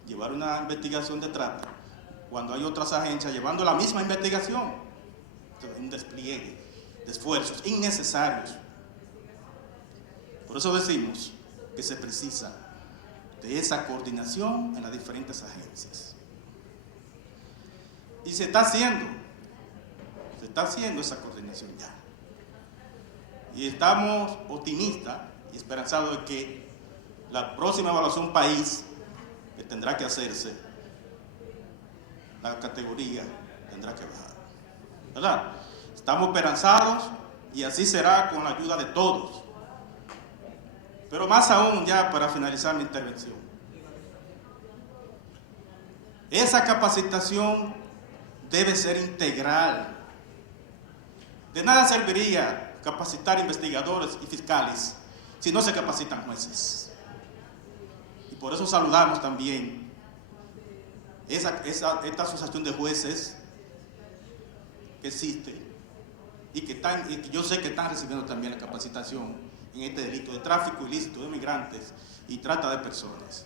llevar una investigación de trata cuando hay otras agencias llevando la misma investigación. Entonces, un despliegue de esfuerzos innecesarios. Por eso decimos que se precisa de esa coordinación en las diferentes agencias. Y se está haciendo esa coordinación ya. Y estamos optimistas y esperanzados de que la próxima evaluación país que tendrá que hacerse, la categoría tendrá que bajar, ¿verdad? Estamos esperanzados y así será con la ayuda de todos. Pero más aún, ya para finalizar mi intervención, esa capacitación debe ser integral. De nada serviría capacitar investigadores y fiscales si no se capacitan jueces. Y por eso saludamos también esta asociación de jueces que existe y que yo sé que están recibiendo también la capacitación en este delito de tráfico ilícito de migrantes y trata de personas.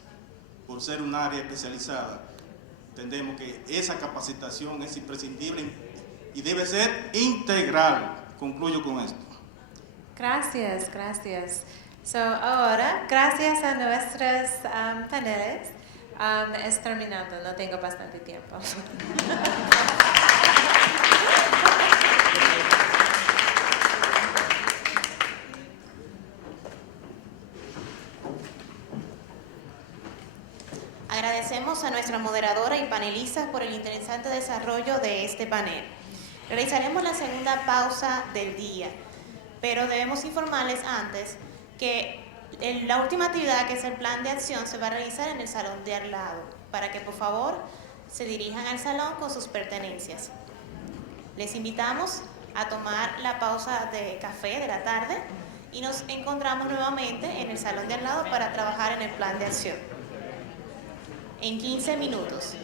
Por ser un área especializada, entendemos que esa capacitación es imprescindible y debe ser integral. Concluyo con esto. Gracias, gracias. Ahora, gracias a nuestros paneles, es terminando, no tengo bastante tiempo. Agradecemos a nuestra moderadora y panelistas por el interesante desarrollo de este panel. Realizaremos la segunda pausa del día, pero debemos informarles antes que la última actividad, que es el plan de acción, se va a realizar en el salón de al lado, para que por favor se dirijan al salón con sus pertenencias. Les invitamos a tomar la pausa de café de la tarde y nos encontramos nuevamente en el salón de al lado para trabajar en el plan de acción. En 15 minutos.